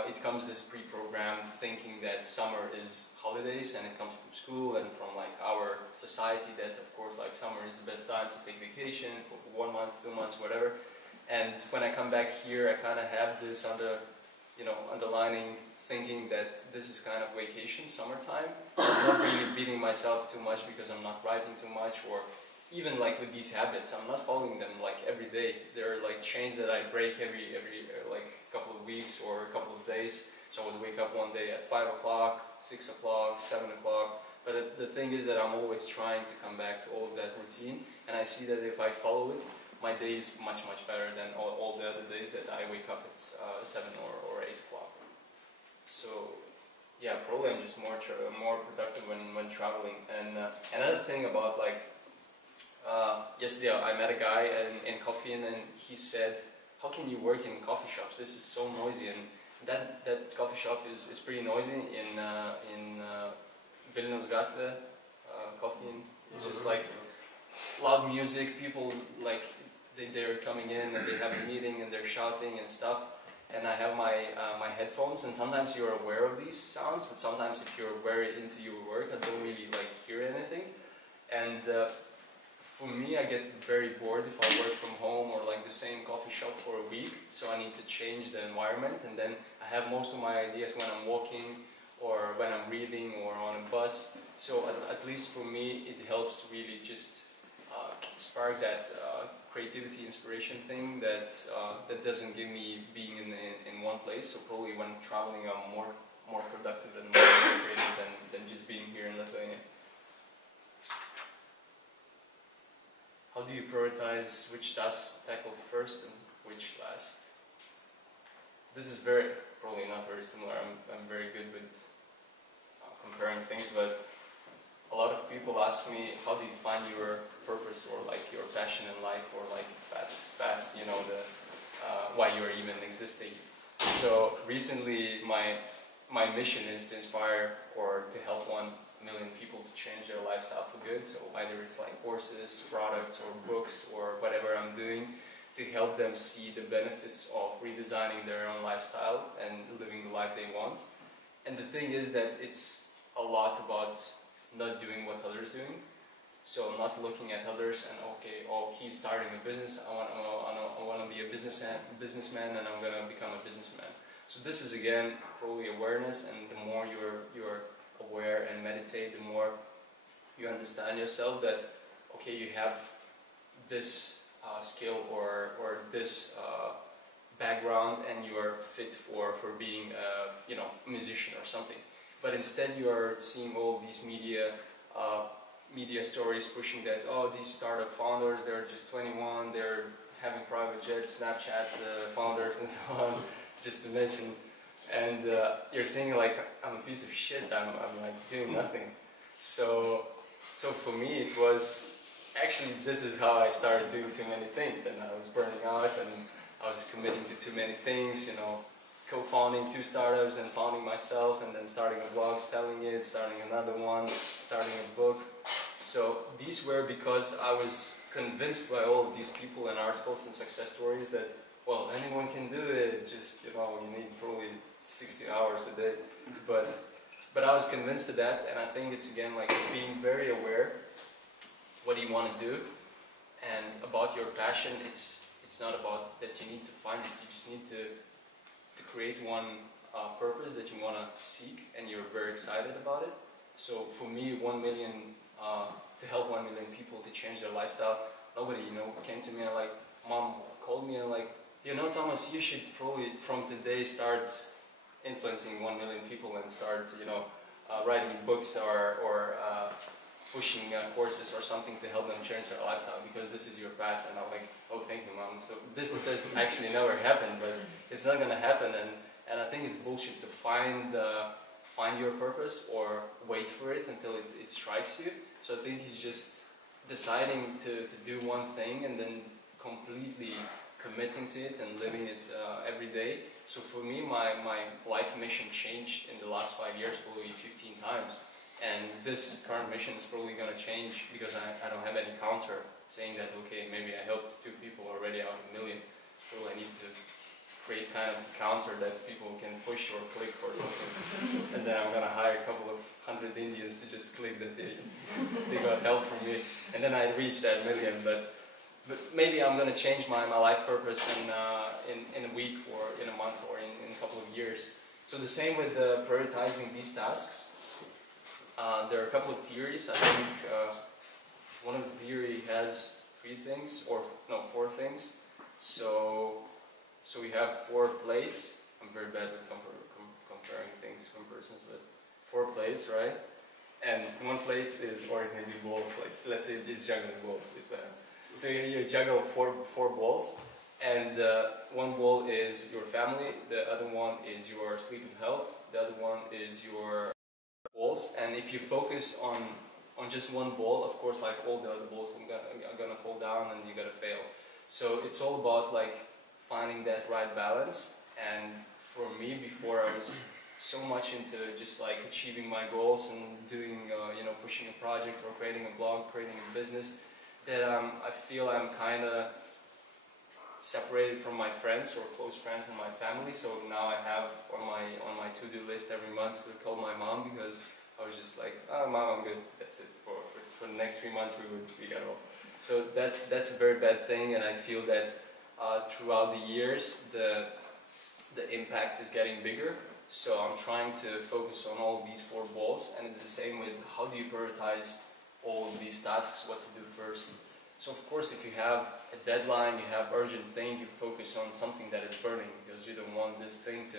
it comes this pre-programmed thinking that summer is holidays, and it comes from school and from like our society that of course like summer is the best time to take vacation for 1 month, 2 months, whatever. And when I come back here, I kind of have this underlining thinking that this is kind of vacation, summertime. I'm not really beating myself too much because I'm not writing too much, or even like with these habits, I'm not following them like every day. There are like chains that I break every like couple of weeks or a couple of days. So I would wake up one day at 5 o'clock, 6 o'clock, 7 o'clock. But the thing is that I'm always trying to come back to all of that routine, and I see that if I follow it, my day is much better than all the other days that I wake up at 7 or 8 o'clock. So yeah, probably I'm just more productive when traveling. And another thing about like yesterday I met a guy in coffee, and he said, "How can you work in coffee shops? This is so noisy." And that coffee shop is pretty noisy in Vilnius Gatvė coffee. It's just like loud music. People like they're coming in and they have a meeting and they're shouting and stuff. And I have my headphones, and sometimes you're aware of these sounds, but sometimes if you're very into your work, I don't really like hear anything. And for me, I get very bored if I work from home or like the same coffee shop for a week. So I need to change the environment, and then I have most of my ideas when I'm walking or when I'm reading or on a bus. So at least for me, it helps to really just spark that creativity, inspiration thing that doesn't give me being in one place. So probably when traveling, I'm more productive and more creative than just being here in Lithuania. How do you prioritize which tasks to tackle first and which last? This is probably not very similar. I'm very good with comparing things, but a lot of people ask me, how do you find your purpose or like your passion in life, or like path, why you're even existing. So recently my mission is to inspire or to help 1 million people to change their lifestyle for good. So either it's like courses, products, or books, or whatever I'm doing, to help them see the benefits of redesigning their own lifestyle and living the life they want. And the thing is that it's a lot about not doing what others are doing. So not looking at others and okay, oh, he's starting a business, I want to be a businessman, and I'm going to become a businessman. So this is again probably awareness, and the more you're aware and meditate, the more you understand yourself that okay, you have this skill or this background, and you are fit for being a musician or something. But instead you are seeing all these media stories pushing that, oh, these startup founders, they're just 21, they're having private jets, Snapchat founders and so on, just to mention. And you're thinking like, I'm a piece of shit, I'm like doing nothing. So for me it was, actually this is how I started doing too many things, and I was burning out and I was committing to too many things, co-founding 2 startups, and founding myself, and then starting a blog, selling it, starting another one, starting a book. So these were because I was convinced by all of these people and articles and success stories that, well, anyone can do it, just, you need probably 60 hours a day. But I was convinced of that, and I think it's again like being very aware what you want to do, and about your passion. It's not about that you need to find it, you just need to create one purpose that you want to seek, and you're very excited about it. So for me, 1 million, to help 1 million people to change their lifestyle, nobody, came to me and like, mom called me and like, Thomas, you should probably from today start influencing 1 million people and start, writing books or pushing courses or something to help them change their lifestyle, because this is your path. And I'm like, oh, thank you, mom. So this does actually never happen, but it's not gonna happen. And I think it's bullshit to find your purpose or wait for it until it strikes you. So I think it's just deciding to do one thing and then completely committing to it and living it every day, So for me, my life mission changed in the last 5 years probably 15 times. And this current mission is probably going to change because I don't have any counter saying that, okay, maybe I helped 2 people already out of 1 million. So I need to create kind of a counter that people can push or click or something. And then I'm going to hire a couple of 100 Indians to just click that they got help from me. And then I reach that 1 million. But maybe I'm going to change my life purpose in a week or in a month or in a couple of years. So the same with prioritizing these tasks. There are a couple of theories. I think one of the theory has 3 things, or no, 4 things. So we have 4 plates. I'm very bad with comparing things from persons, but 4 plates, right? And one plate is, or it may be balls, like let's say it's juggling balls. So you juggle four balls, and one ball is your family, the other one is your sleep and health, the other one is your balls. And if you focus on just one ball, of course, like all the other balls are gonna fall down and you're gonna fail. So it's all about like finding that right balance. And for me, before I was so much into just like achieving my goals and doing, you know, pushing a project or creating a blog, creating a business, that I feel I'm kind of separated from my friends or close friends and my family. So now I have on my to-do list every month to call my mom, because I was just like, oh, Mom, I'm good. That's it. For the next 3 months we wouldn't speak at all. So that's a very bad thing, and I feel that throughout the years the impact is getting bigger. So I'm trying to focus on all these 4 balls, and it's the same with how do you prioritize all of these tasks, what to do first. So of course, if you have a deadline, you have urgent thing, you focus on something that is burning, because you don't want this thing to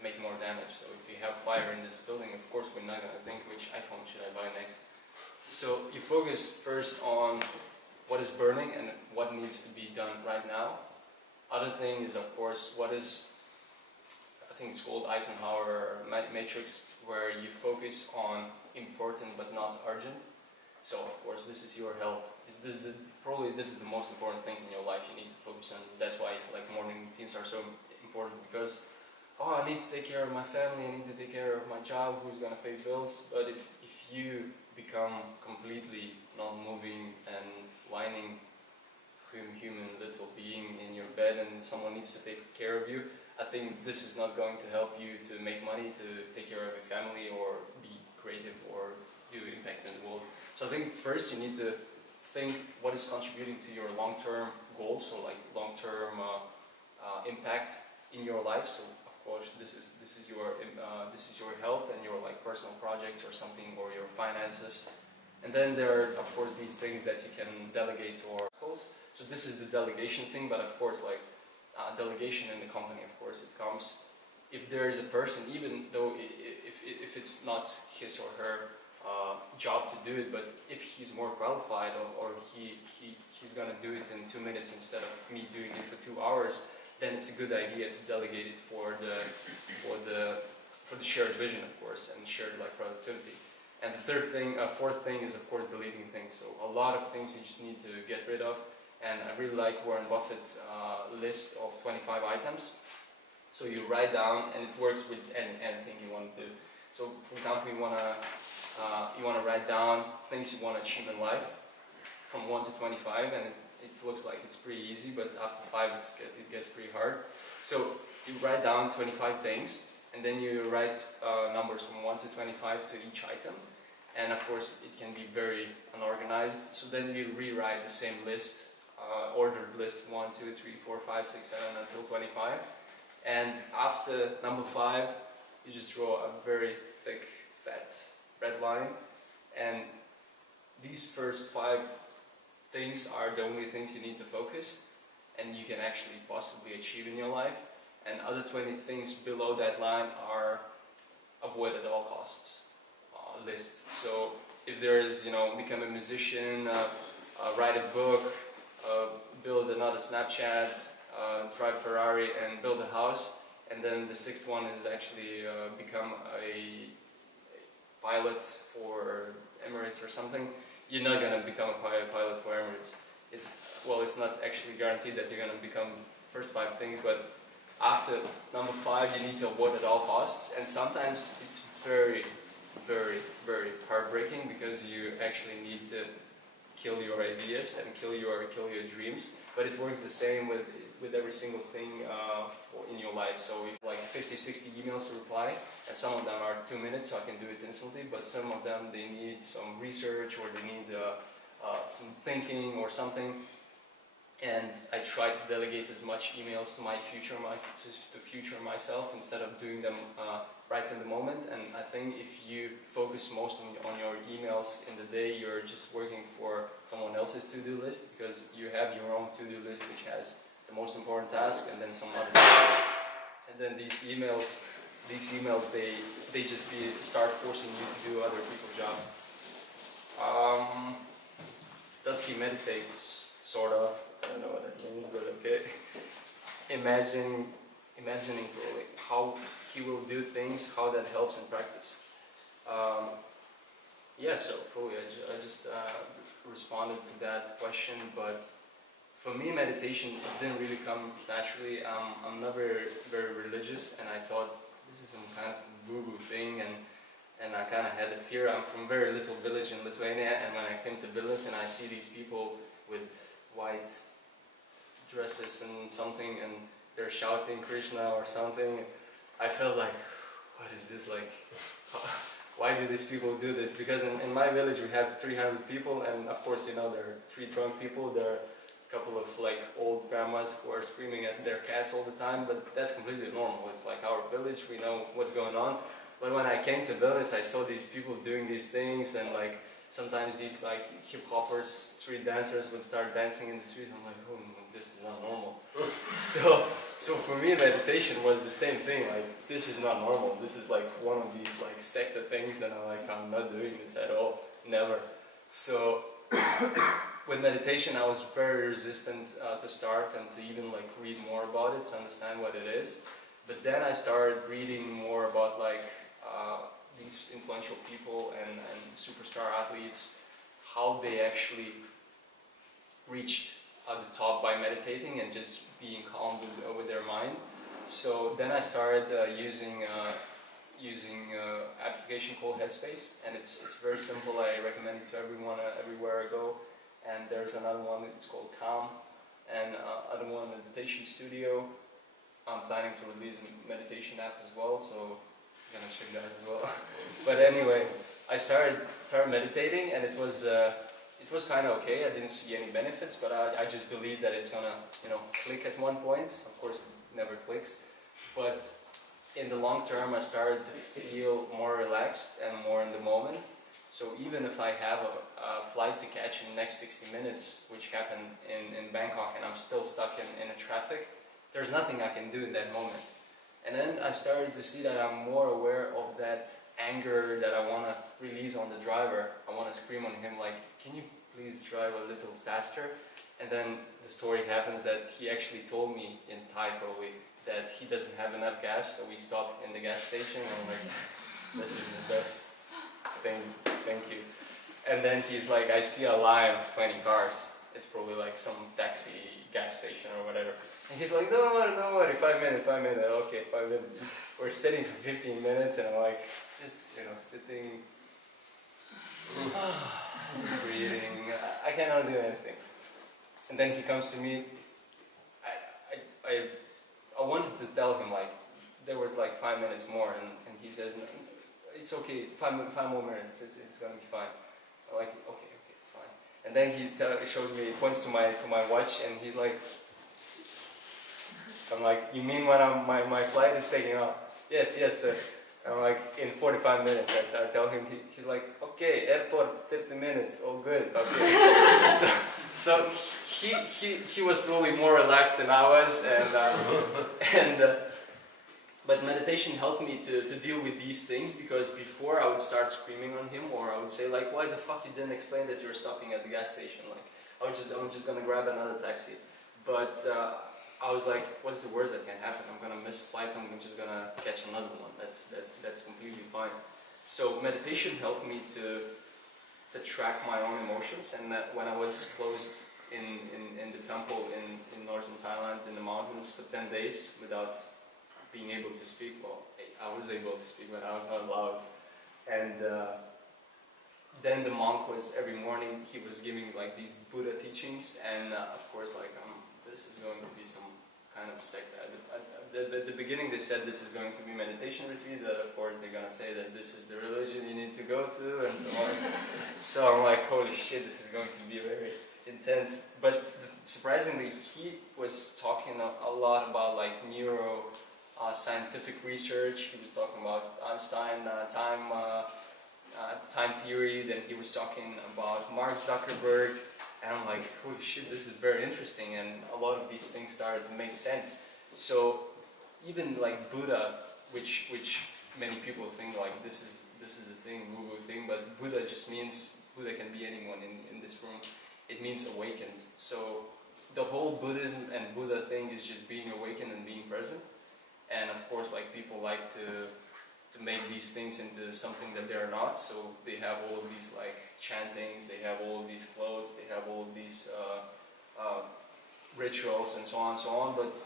make more damage. So if you have fire in this building, of course we're not going to think which iPhone should I buy next. So you focus first on what is burning and what needs to be done right now. Other thing is, of course, what is, I think it's called Eisenhower matrix, where you focus on important but not urgent. So of course this is your health. This is the most important thing in your life you need to focus on. That's why like morning routines are so important, because I need to take care of my family, I need to take care of my job, who's gonna pay bills. But if you become completely not moving and whining human little being in your bed and someone needs to take care of you, I think this is not going to help you to make money, to take care of your family, or be creative, or do impact in the world. So I think first you need to think what is contributing to your long-term goals, so like long-term impact in your life. So of course this is your health and your like personal projects or something, or your finances. And then there are of course these things that you can delegate or goals. So this is the delegation thing, but of course like delegation in the company, of course it comes if there is a person, even though if it's not his or her job to do it, but if he's more qualified, or he's gonna do it in 2 minutes instead of me doing it for 2 hours, then it's a good idea to delegate it for the shared vision, of course, and shared like productivity. And the fourth thing is of course deleting things. So a lot of things you just need to get rid of. And I really like Warren Buffett's list of 25 items. So you write down, and it works with anything you want to do. So for example, you wanna write down things you want to achieve in life from 1 to 25, and it looks like it's pretty easy, but after 5 it gets pretty hard. So you write down 25 things, and then you write numbers from 1 to 25 to each item. And of course it can be very unorganized, so then you rewrite the same list, ordered list 1, 2, 3, 4, 5, 6, 7 until 25. And after number 5 you just draw a very thick, fat red line, and these first 5 things are the only things you need to focus and you can actually possibly achieve in your life, and other 20 things below that line are avoid at all costs list. So if there is, you know, become a musician, write a book, build another Snapchat, drive Ferrari and build a house, and then the 6th one is actually become a pilot for Emirates or something, you're not going to become a pilot for Emirates. It's not actually guaranteed that you're going to become first 5 things, but after number 5, you need to avoid at all costs, and sometimes it's very, very, very heartbreaking because you actually need to kill your ideas and kill your dreams. But it works the same with every single thing in your life. So if like 50, 60 emails to reply, and some of them are 2 minutes, so I can do it instantly, but some of them they need some research or they need some thinking or something. And I try to delegate as much emails to future myself instead of doing them right in the moment. And I think if you focus most on your emails in the day, you're just working for someone else's to-do list, because you have your own to-do list which has the most important task and then some other. And then these emails they just start forcing you to do other people's jobs. Does he meditate? Sort of. I don't know what that means, but okay. Imagining really how he will do things, how that helps in practice. Yeah, so probably I just responded to that question, but for me meditation didn't really come naturally. I'm not very religious, and I thought this is some kind of woo-woo thing, and I kind of had a fear. I'm from a very little village in Lithuania, and when I came to Vilnius and I see these people with white dresses and something, and they're shouting Krishna or something, I felt like, what is this like? Why do these people do this? Because in my village we have 300 people, and of course, you know, there are 3 drunk people, there are a couple of like old grandmas who are screaming at their cats all the time, but that's completely normal. It's like our village, we know what's going on. But when I came to Vilnius, I saw these people doing these things, and like sometimes these like hip-hoppers, street dancers would start dancing in the street. I'm like, oh, this is not normal. So for me, meditation was the same thing. Like, this is not normal. This is like one of these like secta things, and I'm not doing this at all, never. So with meditation, I was very resistant to start and to even like read more about it to understand what it is. But then I started reading more about like these influential people and superstar athletes, how they actually reached the top by meditating and just being calm with their mind. So then I started using application called Headspace, and it's very simple. I recommend it to everyone everywhere I go. And there's another one, it's called Calm, and other one, Meditation Studio. I'm planning to release a meditation app as well, so I'm gonna check that as well. But anyway, I started meditating, and it was kind of okay. I didn't see any benefits, but I just believed that it's gonna, you know, click at one point. Of course, it never clicks, but in the long term, I started to feel more relaxed and more in the moment. So even if I have a flight to catch in the next 60 minutes, which happened in Bangkok, and I'm still stuck in a traffic, there's nothing I can do in that moment. And then I started to see that I'm more aware of that anger that I want to release on the driver. I want to scream on him like, can you please drive a little faster? And then the story happens that he actually told me, in Thai probably, that he doesn't have enough gas, so we stopped in the gas station, and I'm like, this is the best thing, thank you. And then he's like, I see a line of 20 cars. It's probably like some taxi gas station or whatever. And he's like, don't worry, 5 minutes, okay, 5 minutes. We're sitting for 15 minutes, and I'm like, just, you know, sitting, breathing, I cannot do anything. And then he comes to me, I wanted to tell him, like, there was like 5 minutes more, and he says, no, it's okay, 5 more minutes, it's gonna be fine. I'm like, okay, it's fine. And then he shows me, points to my watch, and he's like, I'm like, you mean when my flight is taking off? Yes, sir. I'm like, in 45 minutes, I tell him, he's like, okay, airport, 30 minutes, all good, okay. so he was probably more relaxed than I was, but meditation helped me to deal with these things, because before I would start screaming on him, or I would say like, why the fuck you didn't explain that you're stopping at the gas station? Like, I'm just gonna grab another taxi. But I was like, what's the worst that can happen? I'm gonna miss a flight, I'm just gonna catch another one. That's completely fine. So meditation helped me to track my own emotions, and that when I was closed in the temple in northern Thailand, in the mountains for 10 days without being able to speak. Well, I was able to speak, but I was not loud. And then the monk was, every morning, he was giving like these Buddha teachings, and of course, like, this is going to be some kind of sect. At the beginning they said this is going to be meditation retreat, that of course they're going to say that this is the religion you need to go to, and so on. So I'm like, holy shit, this is going to be very intense. But surprisingly, he was talking a lot about like neuro scientific research. He was talking about Einstein time theory. Then he was talking about Mark Zuckerberg, and I'm like, holy shit, this is very interesting, and a lot of these things started to make sense. So even like Buddha, which many people think like this is the thing, woo-woo thing, but Buddha just means, Buddha can be anyone in this room. It means awakened. So the whole Buddhism and Buddha thing is just being awakened and being present. And of course, like, people like to make these things into something that they're not. So they have all of these like chantings, they have all of these clothes, they have all of these rituals and so on. But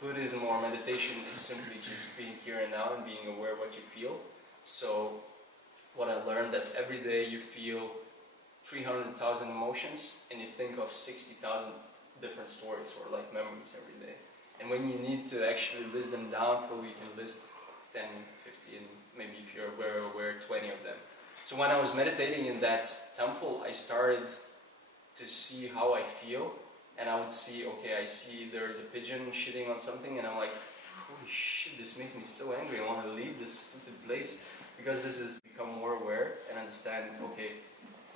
Buddhism or meditation is simply just being here and now and being aware of what you feel. So what I learned, that every day you feel 300,000 emotions, and you think of 60,000 different stories or like memories every day. And when you need to actually list them down, probably you can list 10, 15, maybe if you're aware 20 of them. So when I was meditating in that temple, I started to see how I feel, and I would see, okay, I see there is a pigeon shitting on something, and I'm like, holy shit, this makes me so angry, I want to leave this stupid place, because this is become more aware and understand, okay,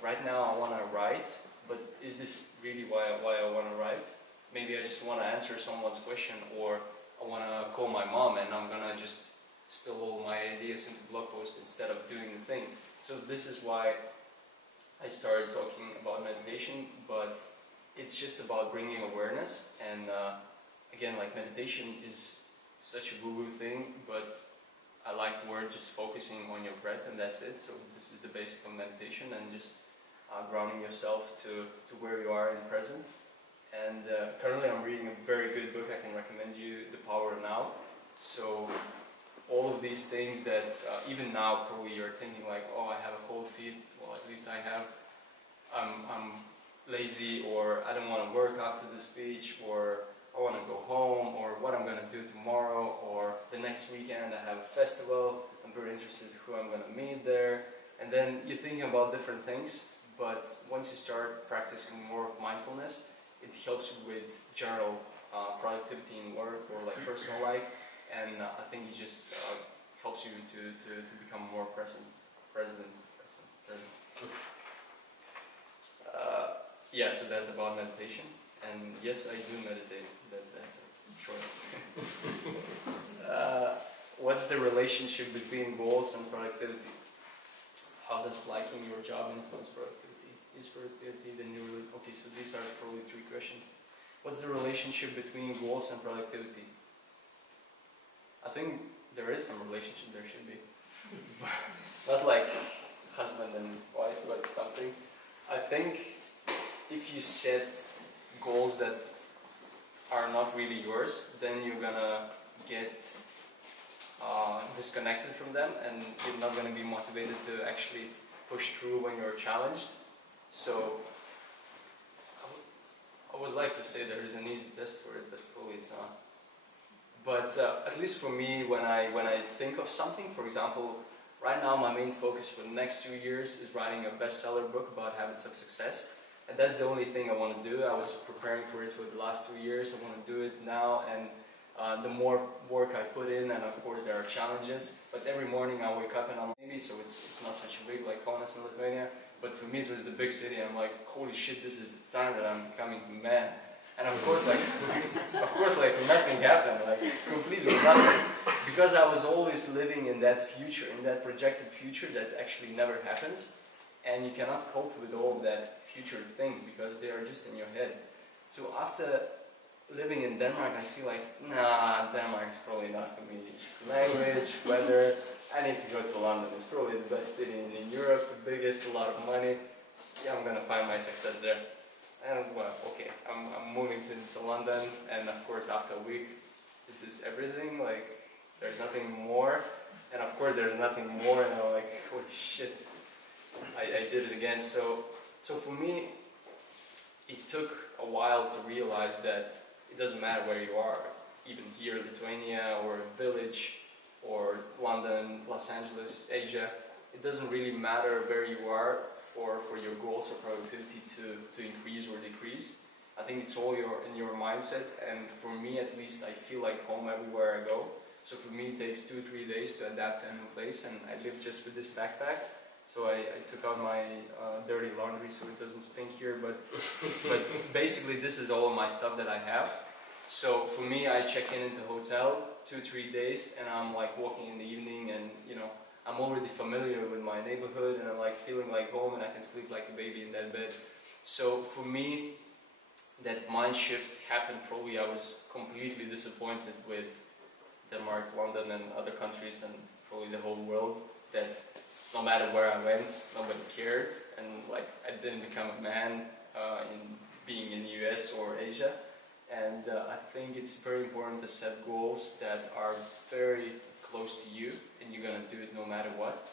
right now I want to write, but is this really why I want to write? Maybe I just want to answer someone's question, or I want to call my mom and I'm going to just spill all my ideas into blog post instead of doing the thing. So this is why I started talking about meditation, but it's just about bringing awareness. And again, like, meditation is such a woo-woo thing, but I like word just focusing on your breath, and that's it. So this is the basic of meditation, and just grounding yourself to where you are in present. And currently I'm reading a very good book. I can recommend you, The Power of Now. So all of these things that even now probably you're thinking like, oh, I have a cold feet, well, at least I have, I'm lazy, or I don't want to work after the speech, or I want to go home, or what I'm going to do tomorrow, or the next weekend I have a festival, I'm very interested in who I'm going to meet there. And then you're thinking about different things, but once you start practicing more of mindfulness, it helps you with general productivity in work or like personal life, and I think it just helps you to become more present. Yeah, so that's about meditation, and yes, I do meditate. That's the answer. Short. What's the relationship between goals and productivity? How does liking your job influence productivity? Is productivity the new... Okay, so these are probably 3 questions. What's the relationship between goals and productivity? I think there is some relationship, there should be. Not like husband and wife, but something. I think if you set goals that are not really yours, then you're gonna get disconnected from them, and you're not gonna be motivated to actually push through when you're challenged. So I would like to say there is an easy test for it, but probably it's not. But at least for me, when I think of something, for example, right now my main focus for the next 2 years is writing a bestseller book about habits of success. And that's the only thing I want to do. I was preparing for it for the last 2 years. I want to do it now, and the more work I put in, and of course there are challenges, but every morning I wake up and I'm maybe, so it's not such a big like Kaunas in Lithuania, but for me it was the big city. I'm like, holy shit, this is the time that I'm becoming a man. And of course like nothing happened, like completely nothing, because I was always living in that future, in that projected future that actually never happens, and you cannot cope with all of that future things because they are just in your head. So after living in Denmark, I see like, nah, Denmark is probably not for me. Just language, weather, I need to go to London. It's probably the best city in Europe, the biggest, a lot of money. Yeah, I'm gonna find my success there. And well, okay, I'm moving to London, and of course after a week, is this everything? Like, there's nothing more? And of course there's nothing more, and I'm like, holy shit, I did it again. So for me, it took a while to realize that it doesn't matter where you are, even here in Lithuania or a village or London, Los Angeles, Asia. It doesn't really matter where you are for your goals or productivity to increase or decrease. I think it's all in your mindset, and for me at least, I feel like home everywhere I go. So for me it takes 2-3 days to adapt to a new place, and I live just with this backpack. So I took out my dirty laundry so it doesn't stink here, but basically this is all of my stuff that I have. So for me, I check into hotel 2-3 days, and I'm like walking in the evening, and you know, I'm already familiar with my neighborhood, and I'm like feeling like home, and I can sleep like a baby in that bed. So for me, that mind shift happened. Probably I was completely disappointed with Denmark, London and other countries, and probably the whole world, that no matter where I went, nobody cared, and like I didn't become a man in being in the US or Asia. And I think it's very important to set goals that are very close to you, and you're gonna do it no matter what.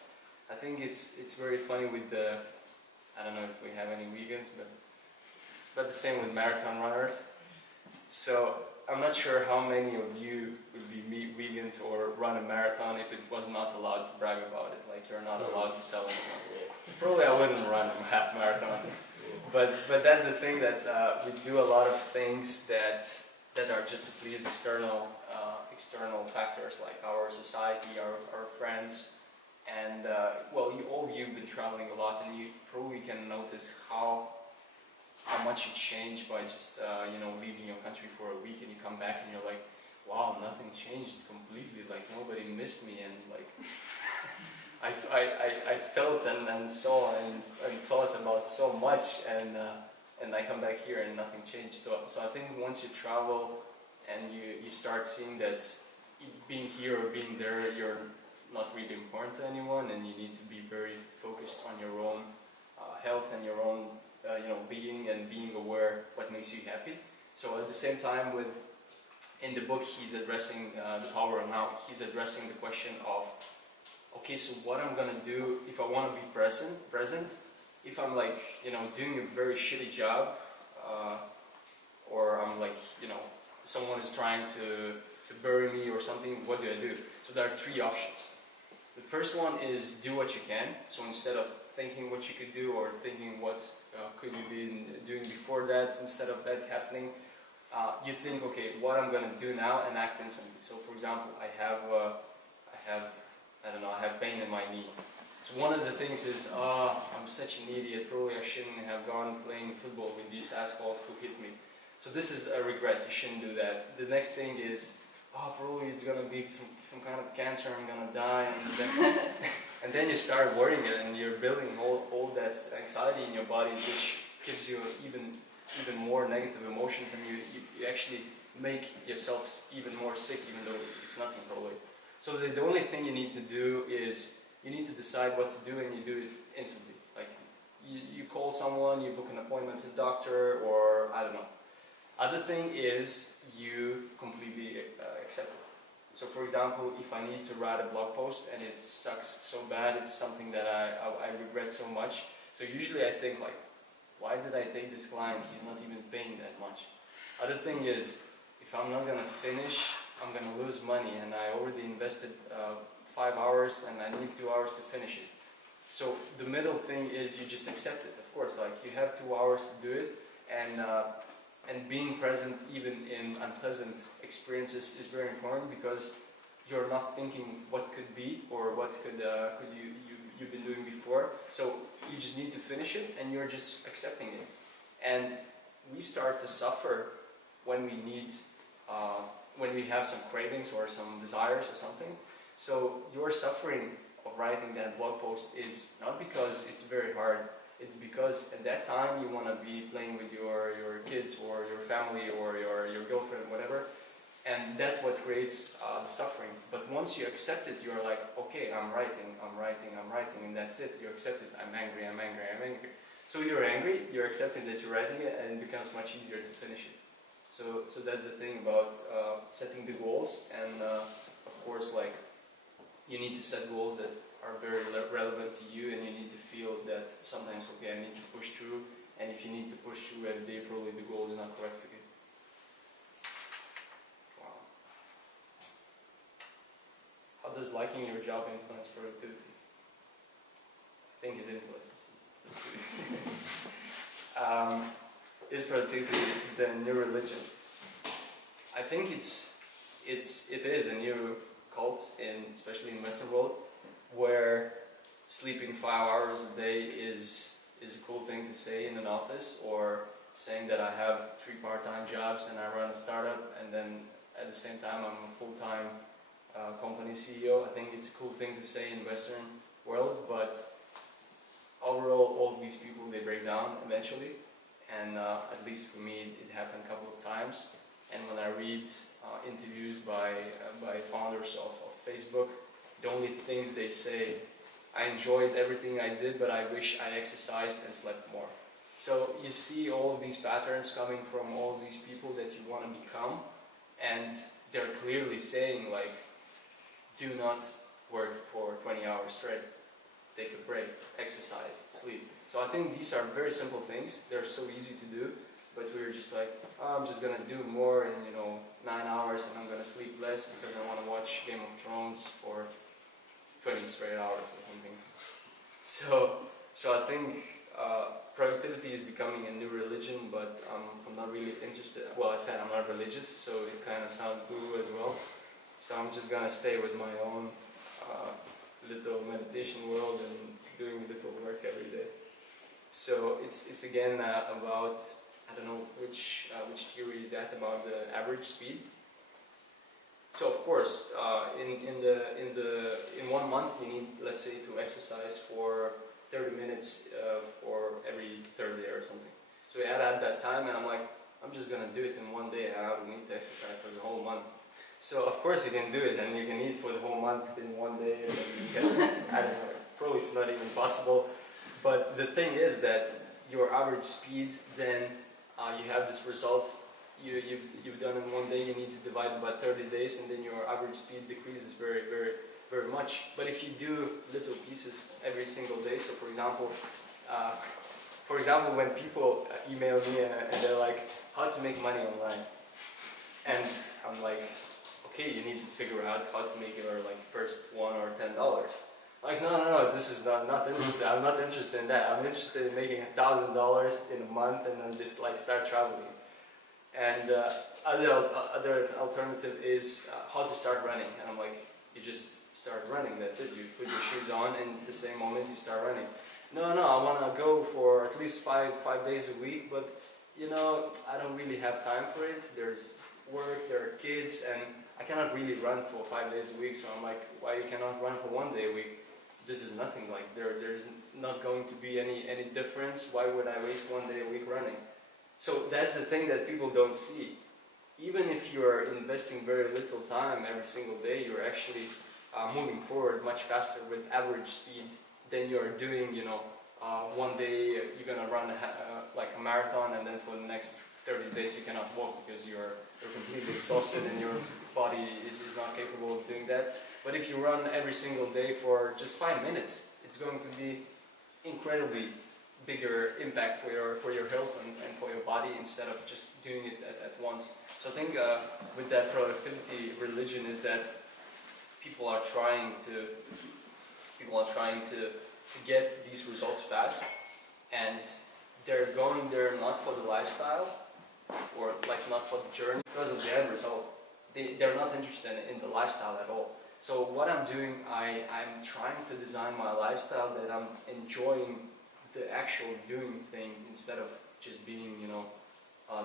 I think it's very funny with the, I don't know if we have any vegans, but the same with marathon runners. So I'm not sure how many of you would be vegans or run a marathon if it was not allowed to brag about it. Like, you're not allowed to tell anyone. Probably I wouldn't run a half marathon. But that's the thing, that we do a lot of things that are just to please external factors, like our society, our friends. And well, all you've been traveling a lot, and you probably can notice how much you change by just you know, leaving your country for a week, and you come back and you're like, wow, nothing changed completely, like nobody missed me, and like I felt and saw and thought about so much, and I come back here and nothing changed. So I think once you travel and you start seeing that being here or being there, you're not really important to anyone, and you need to be very focused on your own health and your own you know, being, and being aware what makes you happy. So at the same time, in the book, he's addressing the power of now. He's addressing the question of, okay, so what I'm gonna do if I want to be present, if I'm like, you know, doing a very shitty job, or I'm like, you know, someone is trying to bury me or something, what do I do? So there are 3 options. The first one is do what you can. So instead of thinking what you could do, or thinking what could you be doing before that, instead of that happening, you think, okay, what I'm going to do now, and act instantly. So for example, I don't know, I have pain in my knee. So one of the things is, I'm such an idiot, probably I shouldn't have gone playing football with these assholes who hit me. So this is a regret, you shouldn't do that. The next thing is, probably it's gonna be some kind of cancer, I'm gonna die, and then you start worrying it, and you're building all that anxiety in your body, which gives you even more negative emotions, and you actually make yourself even more sick, even though it's nothing probably. So the only thing you need to do is, you need to decide what to do, and you do it instantly. Like, you call someone, you book an appointment to a doctor, or I don't know. Other thing is, you completely accept it. So for example, if I need to write a blog post and it sucks so bad, it's something that I regret so much. So usually I think like, why did I take this client? He's not even paying that much. Other thing is, if I'm not gonna finish, I'm gonna lose money, and I already invested 5 hours and I need 2 hours to finish it. So the middle thing is, you just accept it. Of course, like, you have 2 hours to do it, and being present even in unpleasant experiences is very important, because you're not thinking what could be or what could you've been doing before. So you just need to finish it, and you're just accepting it. And we start to suffer when we need, when we have some cravings or some desires or something. So your suffering of writing that blog post is not because it's very hard. It's because at that time you want to be playing with your kids or your family or your girlfriend, whatever, and that's what creates the suffering. But once you accept it, you're like, okay, I'm writing, and that's it. You accept it. I'm angry. So you're angry. You're accepting that you're writing it, and it becomes much easier to finish it. So that's the thing about setting the goals, and of course, like, you need to set goals that are very relevant to you, and you need to feel that sometimes, okay, I need to push through, and if you need to push through every day, probably the goal is not correct for you. Wow. How does liking your job influence productivity? I think it influences. Is productivity the new religion? I think it is a new cult, especially in Western world, where sleeping 5 hours a day is a cool thing to say in an office, or saying that I have 3 part-time jobs and I run a startup, and then at the same time I'm a full-time company CEO. I think it's a cool thing to say in Western world, but overall, all these people, they break down eventually, and at least for me, it happened a couple of times. And when I read interviews by founders of Facebook, the only things they say, I enjoyed everything I did, but I wish I exercised and slept more. So you see all of these patterns coming from all these people that you want to become, and they're clearly saying, like, do not work for 20 hours straight. Take a break, exercise, sleep. So I think these are very simple things. They're so easy to do, but we're just like, oh, I'm just gonna do more in 9 hours, and I'm gonna sleep less because I want to watch Game of Thrones for 20 straight hours or something. So I think productivity is becoming a new religion, but I'm not really interested. Well, I said I'm not religious, so it kind of sounds cool as well. So I'm just gonna stay with my own little meditation world and doing little work every day. So it's again about, I don't know which theory is that, about the average speed. So of course, in 1 month you need, let's say, to exercise for 30 minutes for every third day or something. So you add up that time, and I'm like, I'm just gonna do it in 1 day. I don't need to exercise for the whole month. So of course you can do it, and you can eat for the whole month in 1 day, and then you can, I don't know, probably it's not even possible. But the thing is that your average speed, then you have this result you've done in 1 day, you need to divide it by 30 days, and then your average speed decreases very, very, very much. But if you do little pieces every single day, so for example, when people email me and they're like, how to make money online, and I'm like, okay, you need to figure out how to make your first $1 or $10. Like, no, this is not interested. I'm not interested in that. I'm interested in making $1,000 in a month, and then just start traveling. And other alternative is how to start running. And I'm like, you just start running. That's it. You put your shoes on, and the same moment you start running. No, I want to go for at least five days a week, but I don't really have time for it. There's work, there are kids, and I cannot really run for 5 days a week. So I'm like, why you cannot run for 1 day a week? This is nothing. Like there's not going to be any difference. Why would I waste 1 day a week running? So that's the thing that people don't see. Even if you are investing very little time every single day, you're actually moving forward much faster with average speed than you're doing. 1 day you're gonna run a marathon, and then for the next 30 days you cannot walk because you're completely exhausted and your body is not capable of doing that. But if you run every single day for just 5 minutes, it's going to be incredibly bigger impact for your health and for your body, instead of just doing it at once. So I think with that productivity religion is that people are trying to get these results fast, and they're going there not for the lifestyle, or not for the journey, because of the end result. They're not interested in the lifestyle at all. So what I'm doing, I'm trying to design my lifestyle that I'm enjoying the actual doing thing, instead of just being,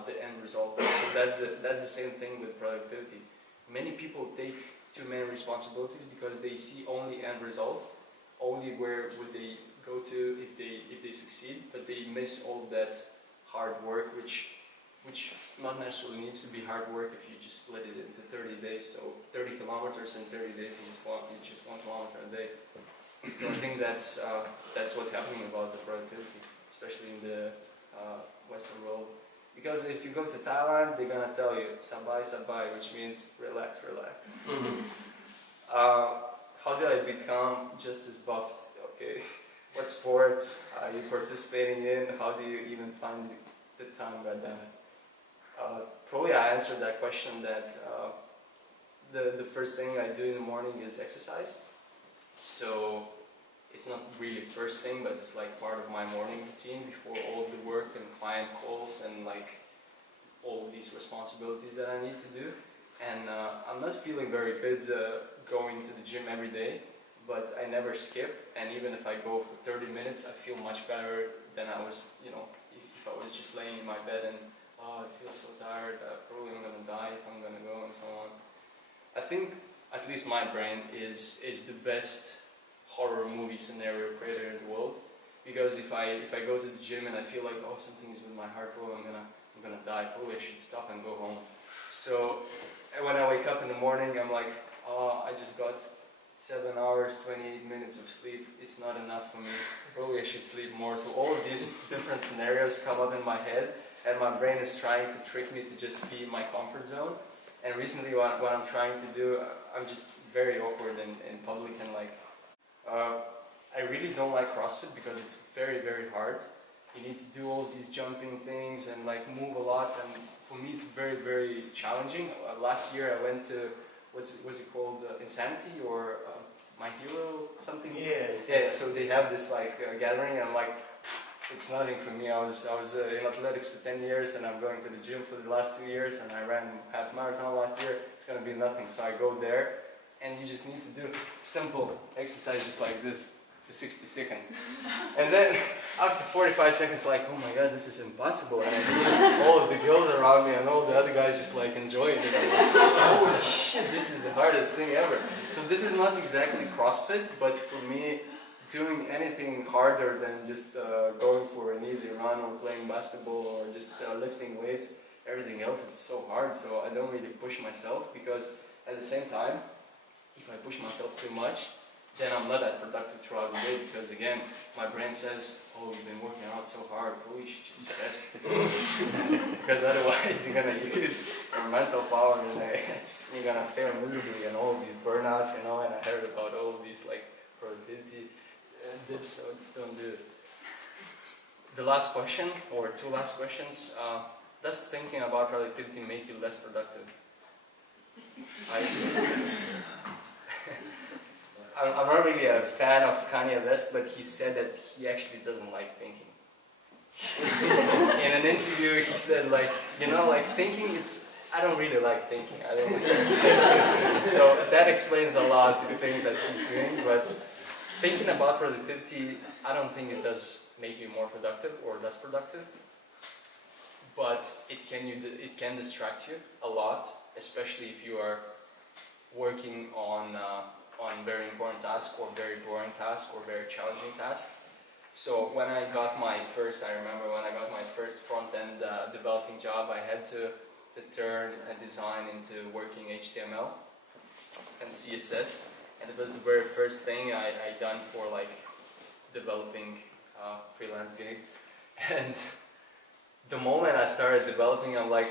the end result. So that's the same thing with productivity. Many people take too many responsibilities because they see only end result, only where would they go to if they succeed, but they miss all that hard work, which not necessarily needs to be hard work if you just split it into 30 days. So 30 kilometers in 30 days, you just 1 kilometer a day. So I think that's what's happening about the productivity, especially in the Western world. Because if you go to Thailand, they're gonna tell you sabai sabai, which means relax, relax. How did I become just as buffed? Okay, what sports are you participating in? How do you even find the time? Goddammit. Probably I answered that question that the first thing I do in the morning is exercise. So it's not really first thing, but it's like part of my morning routine before all the work and client calls and like all these responsibilities that I need to do. And I'm not feeling very good going to the gym every day, but I never skip. And even if I go for 30 minutes, I feel much better than I was, you know, if I was just laying in my bed and oh, I feel so tired, probably I'm gonna die if I'm gonna go and so on. I think at least my brain is the best horror movie scenario creator in the world, because if I go to the gym and I feel like oh something is with my heart, oh I'm gonna die, probably I should stop and go home. So when I wake up in the morning, I'm like, oh, I just got 7 hours, 28 minutes of sleep. It's not enough for me. Probably I should sleep more. So all of these different scenarios come up in my head, and my brain is trying to trick me to just be in my comfort zone. And recently, what I'm trying to do, I'm just very awkward in public, and like, I really don't like CrossFit because it's very, very hard. You need to do all these jumping things and like move a lot, and for me it's very, very challenging. Last year I went to, what's it called, Insanity or My Hero something? Yeah, so they have this like gathering, and I'm like, it's nothing for me. I was in athletics for 10 years, and I'm going to the gym for the last 2 years, and I ran half marathon last year. It's gonna be nothing. So I go there, and you just need to do simple exercises like this for 60 seconds. And then after 45 seconds, like, oh my god, this is impossible. And I see all of the girls around me and all the other guys just like enjoying it. I'm like, holy shit, this is the hardest thing ever. So this is not exactly CrossFit, but for me, doing anything harder than just going for an easy run or playing basketball or just lifting weights, everything else is so hard. So I don't really push myself, because at the same time, if I push myself too much, then I'm not that productive throughout the day, because again, my brain says, oh, you've been working out so hard, probably you should just rest. Because otherwise you're going to use your mental power and you're going to fail miserably, and all of these burnouts, you know, and I heard about all of these like productivity dips, so don't do it. The last question, or two last questions, does thinking about productivity make you less productive? I'm not really a fan of Kanye West, but he said that he actually doesn't like thinking. In an interview, he said, like, you know, like thinking, I don't really like thinking. I don't really So that explains a lot of things that he's doing, but thinking about productivity, I don't think it does make you more productive or less productive, but it can distract you a lot, especially if you are working on very important tasks or very boring tasks or very challenging tasks. So when I got my first, I remember when I got my first front-end developing job, I had to turn a design into working HTML and CSS, and it was the very first thing I done for like developing freelance gig. And the moment I started developing, I'm like,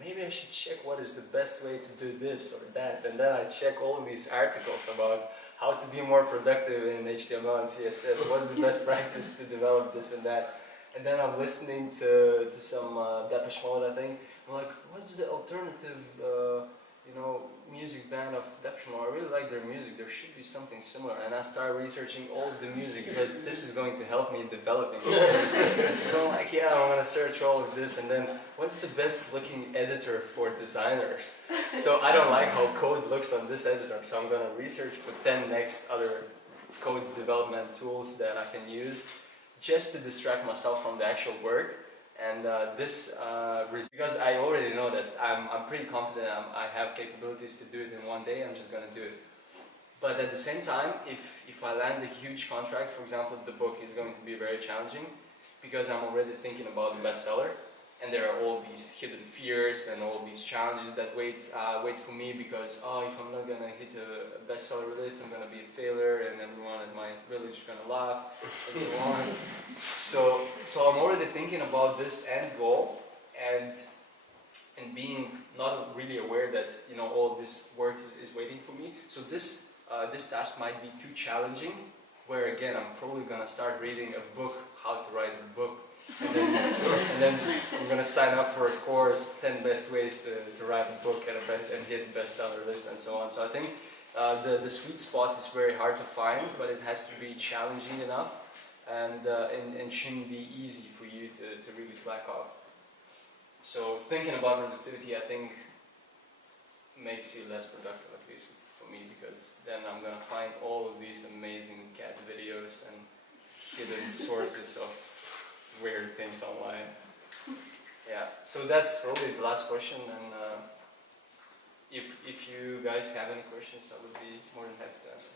maybe I should check what is the best way to do this or that, and then I check all these articles about how to be more productive in HTML and CSS, what's the best practice to develop this and that, and then I'm listening to some Depeche Mode, I think. I'm like, what's the alternative, you know, music band of Depeche Mode? I really like their music, there should be something similar, and I started researching all the music because this is going to help me in developing it. So I'm like, yeah, I'm gonna search all of this, and then what's the best looking editor for designers? So I don't like how code looks on this editor, so I'm gonna research for 10 next other code development tools that I can use just to distract myself from the actual work. And because I already know that I'm pretty confident I have capabilities to do it in one day, I'm just gonna do it. But at the same time, if I land a huge contract, for example, the book is going to be very challenging, because I'm already thinking about the bestseller, and there are all these hidden fears and all these challenges that wait for me, because if I'm not gonna hit a bestseller list, I'm gonna be a failure, and everyone at my village is gonna laugh, and so on. So I'm already thinking about this end goal, and being not really aware that all this work is waiting for me. So this task might be too challenging, where again I'm probably gonna start reading a book, how to write a book, and then I'm gonna sign up for a course, 10 best ways to write a book and hit bestseller list and so on. So I think the sweet spot is very hard to find, but it has to be challenging enough and shouldn't be easy for you to really slack off. So thinking about productivity, I think, makes you less productive, at least for me, because then I'm gonna find all of these amazing cat videos and hidden sources of weird things online. Yeah, so that's probably the last question, and if you guys have any questions, I would be more than happy to answer.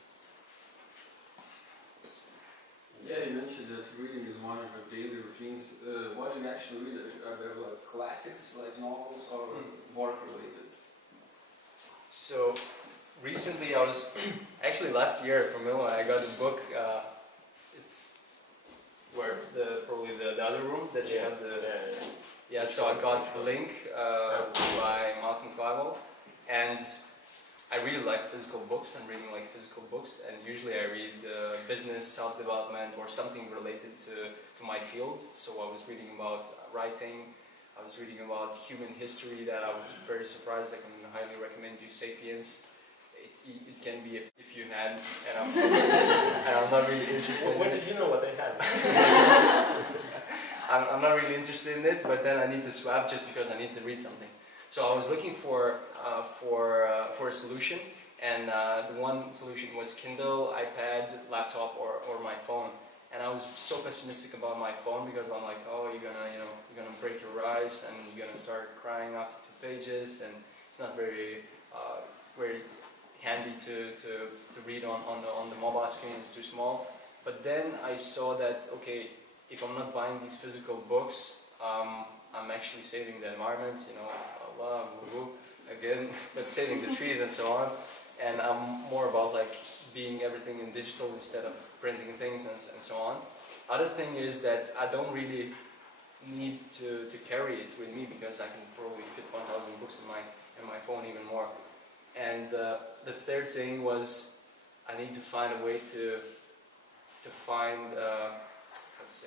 Yeah, you mentioned that reading is one of your daily routines. What do you actually read? Are there like classics, like novels, or work related? So recently I was, actually last year from Milan, I got a book, it's where probably the other room that you have the, yeah, so I got the link by Malcolm Gladwell, and I really like physical books and reading like physical books, and usually I read business, self-development, or something related to my field. So I was reading about writing, I was reading about human history that I was very surprised. I can highly recommend you Sapiens. It can be if you had, and I'm not really interested in it. When did you know what they had? I'm not really interested in it, but then I need to swap just because I need to read something. So I was looking for a solution, and the one solution was Kindle, iPad, laptop, or my phone. And I was so pessimistic about my phone because I'm like, oh, you're gonna break your eyes and you're gonna start crying after 2 pages, and it's not very handy to read on the mobile screen. It's too small. But then I saw that, okay, if I'm not buying these physical books, I'm actually saving the environment, Allah, again, but saving the trees and so on. And I'm more about like being everything in digital instead of printing things and so on. Other thing is that I don't really need to carry it with me because I can probably fit 1,000 books in my phone, even more. And the third thing was I need to find a way to find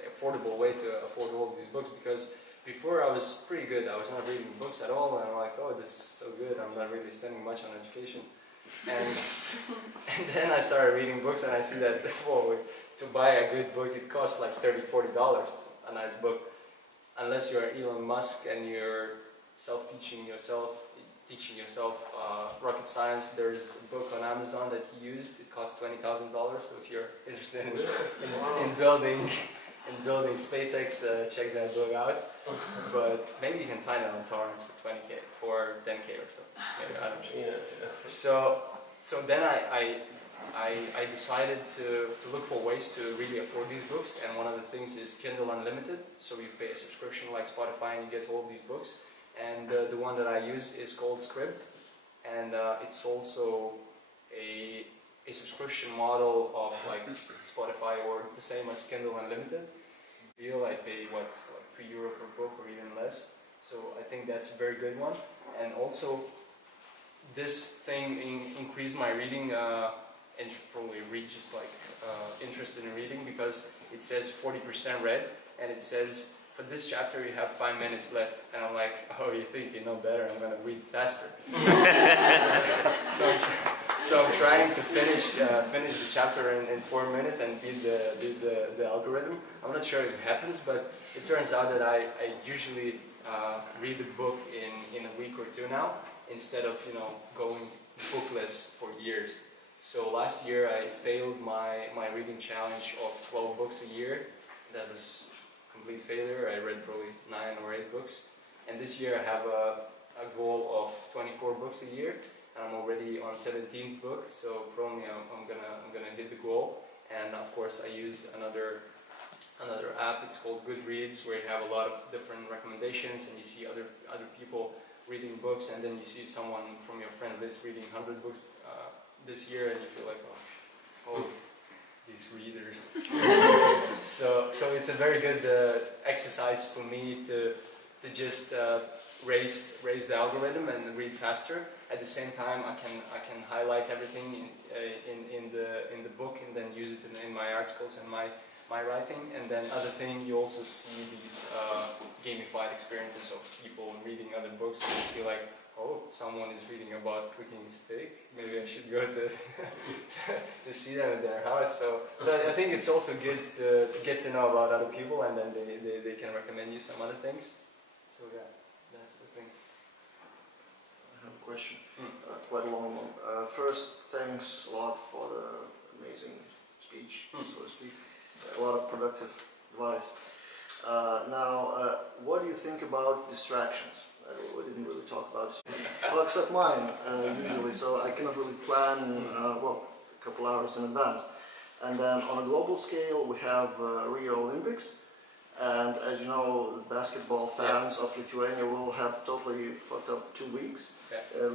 affordable way to afford all of these books, because before I was pretty good. I was not reading books at all, and I'm like, oh, this is so good. I'm not really spending much on education. And then I started reading books, and I see that to buy a good book, it costs like $30, $40, a nice book. Unless you're Elon Musk and you're teaching yourself rocket science. There's a book on Amazon that he used. It costs $20,000. So if you're interested in building SpaceX, check that book out. But maybe you can find it on torrents for 20K, for 10K or something. Maybe, I don't know. Yeah. So then I decided to look for ways to really afford these books, and one of the things is Kindle Unlimited. So you pay a subscription like Spotify and you get all these books. And the one that I use is called Script, and it's also a subscription model of like Spotify, or the same as Kindle Unlimited. I pay like €3 per book or even less. So I think that's a very good one. And also this thing increased my reading, and probably just like interested in reading, because it says 40% read, and it says for this chapter you have 5 minutes left, and I'm like, oh, you think you know better? I'm gonna read faster. So I'm trying to finish the chapter in 4 minutes and beat the algorithm. I'm not sure if it happens, but it turns out that I usually read the book in a week or two now, instead of going bookless for years. So last year I failed my reading challenge of 12 books a year. That was a complete failure. I read probably 9 or 8 books. And this year I have a goal of 24 books a year. I'm already on 17th book, so probably I'm gonna hit the goal. And of course I use another app. It's called Goodreads, where you have a lot of different recommendations, and you see other people reading books, and then you see someone from your friend list reading 100 books this year, and you feel like, oh, these readers. So it's a very good exercise for me to to just raise the algorithm and read faster. At the same time, I can highlight everything in the book and then use it in my articles and my writing. And then other thing, you also see these gamified experiences of people reading other books, and you see like, oh, someone is reading about cooking steak. Maybe I should go to to see them at their house. So I think it's also good to get to know about other people, and then they can recommend you some other things. So yeah, that's the thing. I have a question, quite a long one. First, thanks a lot for the amazing speech, so to speak. A lot of productive advice. Now, what do you think about distractions? We didn't really talk about it. Well, except mine, usually, so I cannot really plan, well, a couple hours in advance. And then on a global scale, we have Rio Olympics. And as you know, the basketball fans of Lithuania will have totally fucked up 2 weeks.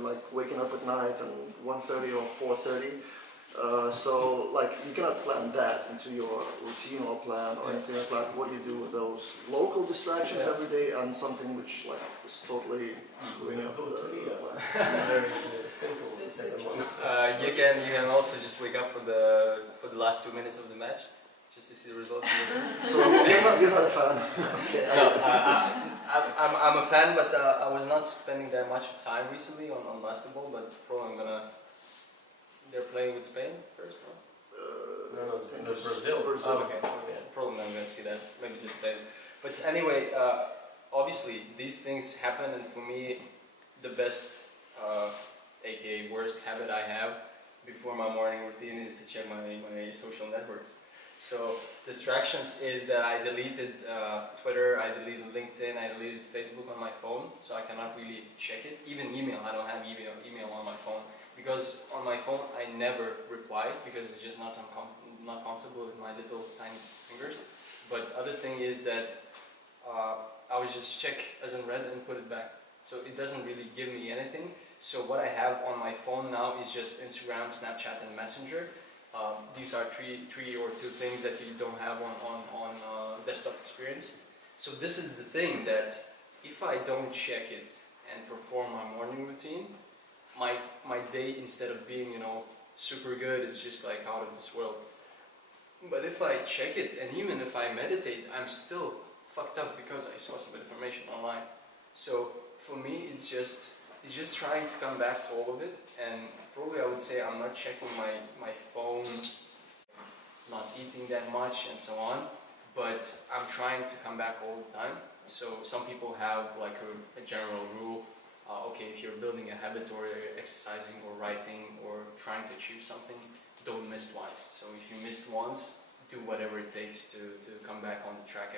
Like waking up at night at 1:30 or 4:30. So, like, you cannot plan that into your routine or plan or anything like that. What do you do with those local distractions every day and something which, like, is totally screwing up the plan? Very simple ceremonies. You can also just wake up for the last 2 minutes of the match, just to see the results. So you're not a fan? Okay, No, I'm a fan, but I was not spending that much time recently on basketball. But probably I'm gonna. They're playing with Spain first, no? No, it's Brazil. Oh, okay. Probably I'm gonna see that. Maybe just stay. But anyway, obviously these things happen, and for me, the best, aka worst habit I have before my morning routine is to check my social networks. So distractions is that I deleted Twitter, I deleted LinkedIn, I deleted Facebook on my phone, so I cannot really check it. Even email, I don't have email on my phone. Because on my phone I never reply, because it's just not comfortable with my little tiny fingers. But other thing is that I would just check as in read and put it back. So it doesn't really give me anything. So what I have on my phone now is just Instagram, Snapchat, and Messenger. These are three or two things that you don't have on desktop experience. So this is the thing, that if I don't check it and perform my morning routine, my day, instead of being, you know, super good, it's just like out of this world. But if I check it, and even if I meditate, I'm still fucked up because I saw some information online. So for me, it's just trying to come back to all of it. And probably I would say I'm not checking my phone, not eating that much, and so on. But I'm trying to come back all the time. So some people have like a general rule. Okay, if you're building a habit or exercising or writing or trying to achieve something, don't miss twice. So if you missed once, do whatever it takes to come back on the track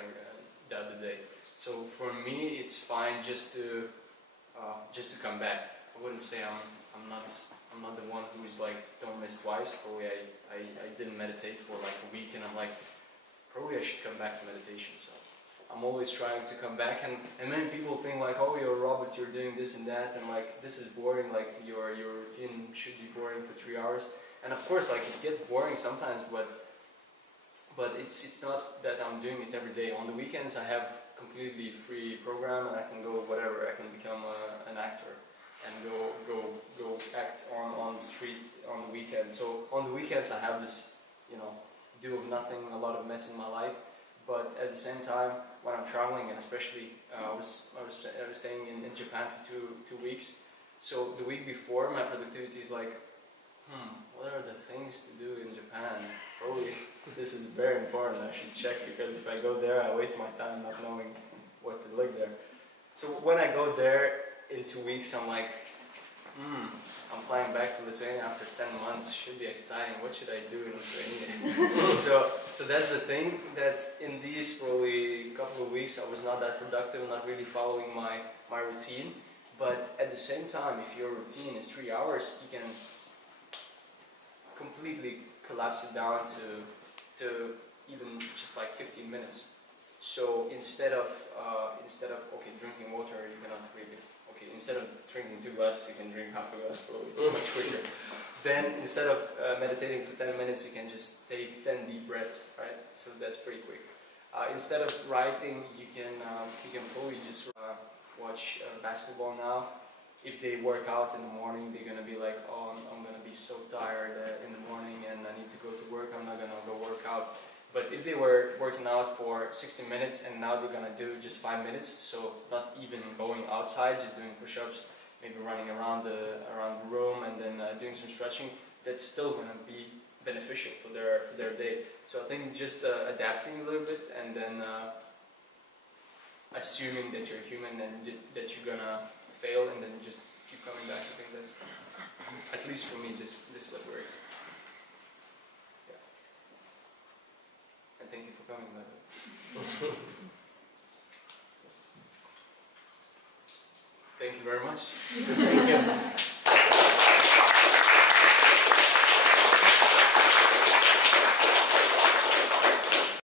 the other day. So for me, it's fine just to come back. I wouldn't say I'm not the one who is like, don't miss twice. Probably I didn't meditate for like a week, and I'm like, probably I should come back to meditation. So I'm always trying to come back, and many people think like, oh, you're a robot, you're doing this and that, and like, this is boring, like your routine should be boring for 3 hours. And of course, like, it gets boring sometimes, but it's not that I'm doing it every day. On the weekends I have completely free program, and I can go whatever, I can become an actor and go act on the street on the weekend. So on the weekends I have this, you know, do of nothing, a lot of mess in my life. But at the same time, when I'm traveling, and especially I was staying in Japan for two weeks. So the week before, my productivity is like, what are the things to do in Japan? Probably this is very important. I should check, because if I go there, I waste my time not knowing what to look there. So when I go there in 2 weeks, I'm like, I'm flying back to Lithuania after 10 months. Should be exciting. What should I do in Lithuania? so that's the thing, that in these probably couple of weeks, I was not that productive, not really following my routine. But at the same time, if your routine is 3 hours, you can completely collapse it down to even just like 15 minutes. So instead of okay, drinking water, you cannot really. Okay, instead of drinking 2 glasses, you can drink half a glass, probably much quicker. Then instead of meditating for 10 minutes, you can just take 10 deep breaths, right? So that's pretty quick. Instead of writing, you can probably just watch basketball now. If they work out in the morning, they're gonna be like, oh, I'm gonna be so tired in the morning and I need to go to work, I'm not gonna go work out. But if they were working out for 60 minutes and now they're gonna do just 5 minutes, so not even going outside, just doing push-ups, maybe running around the room and then doing some stretching, that's still gonna be beneficial for their day. So I think just adapting a little bit and then assuming that you're human and that you're gonna fail and then just keep coming back. I think that's, at least for me, this what works. Yeah. And thank you for coming, by the way. Thank you very much. Thank you.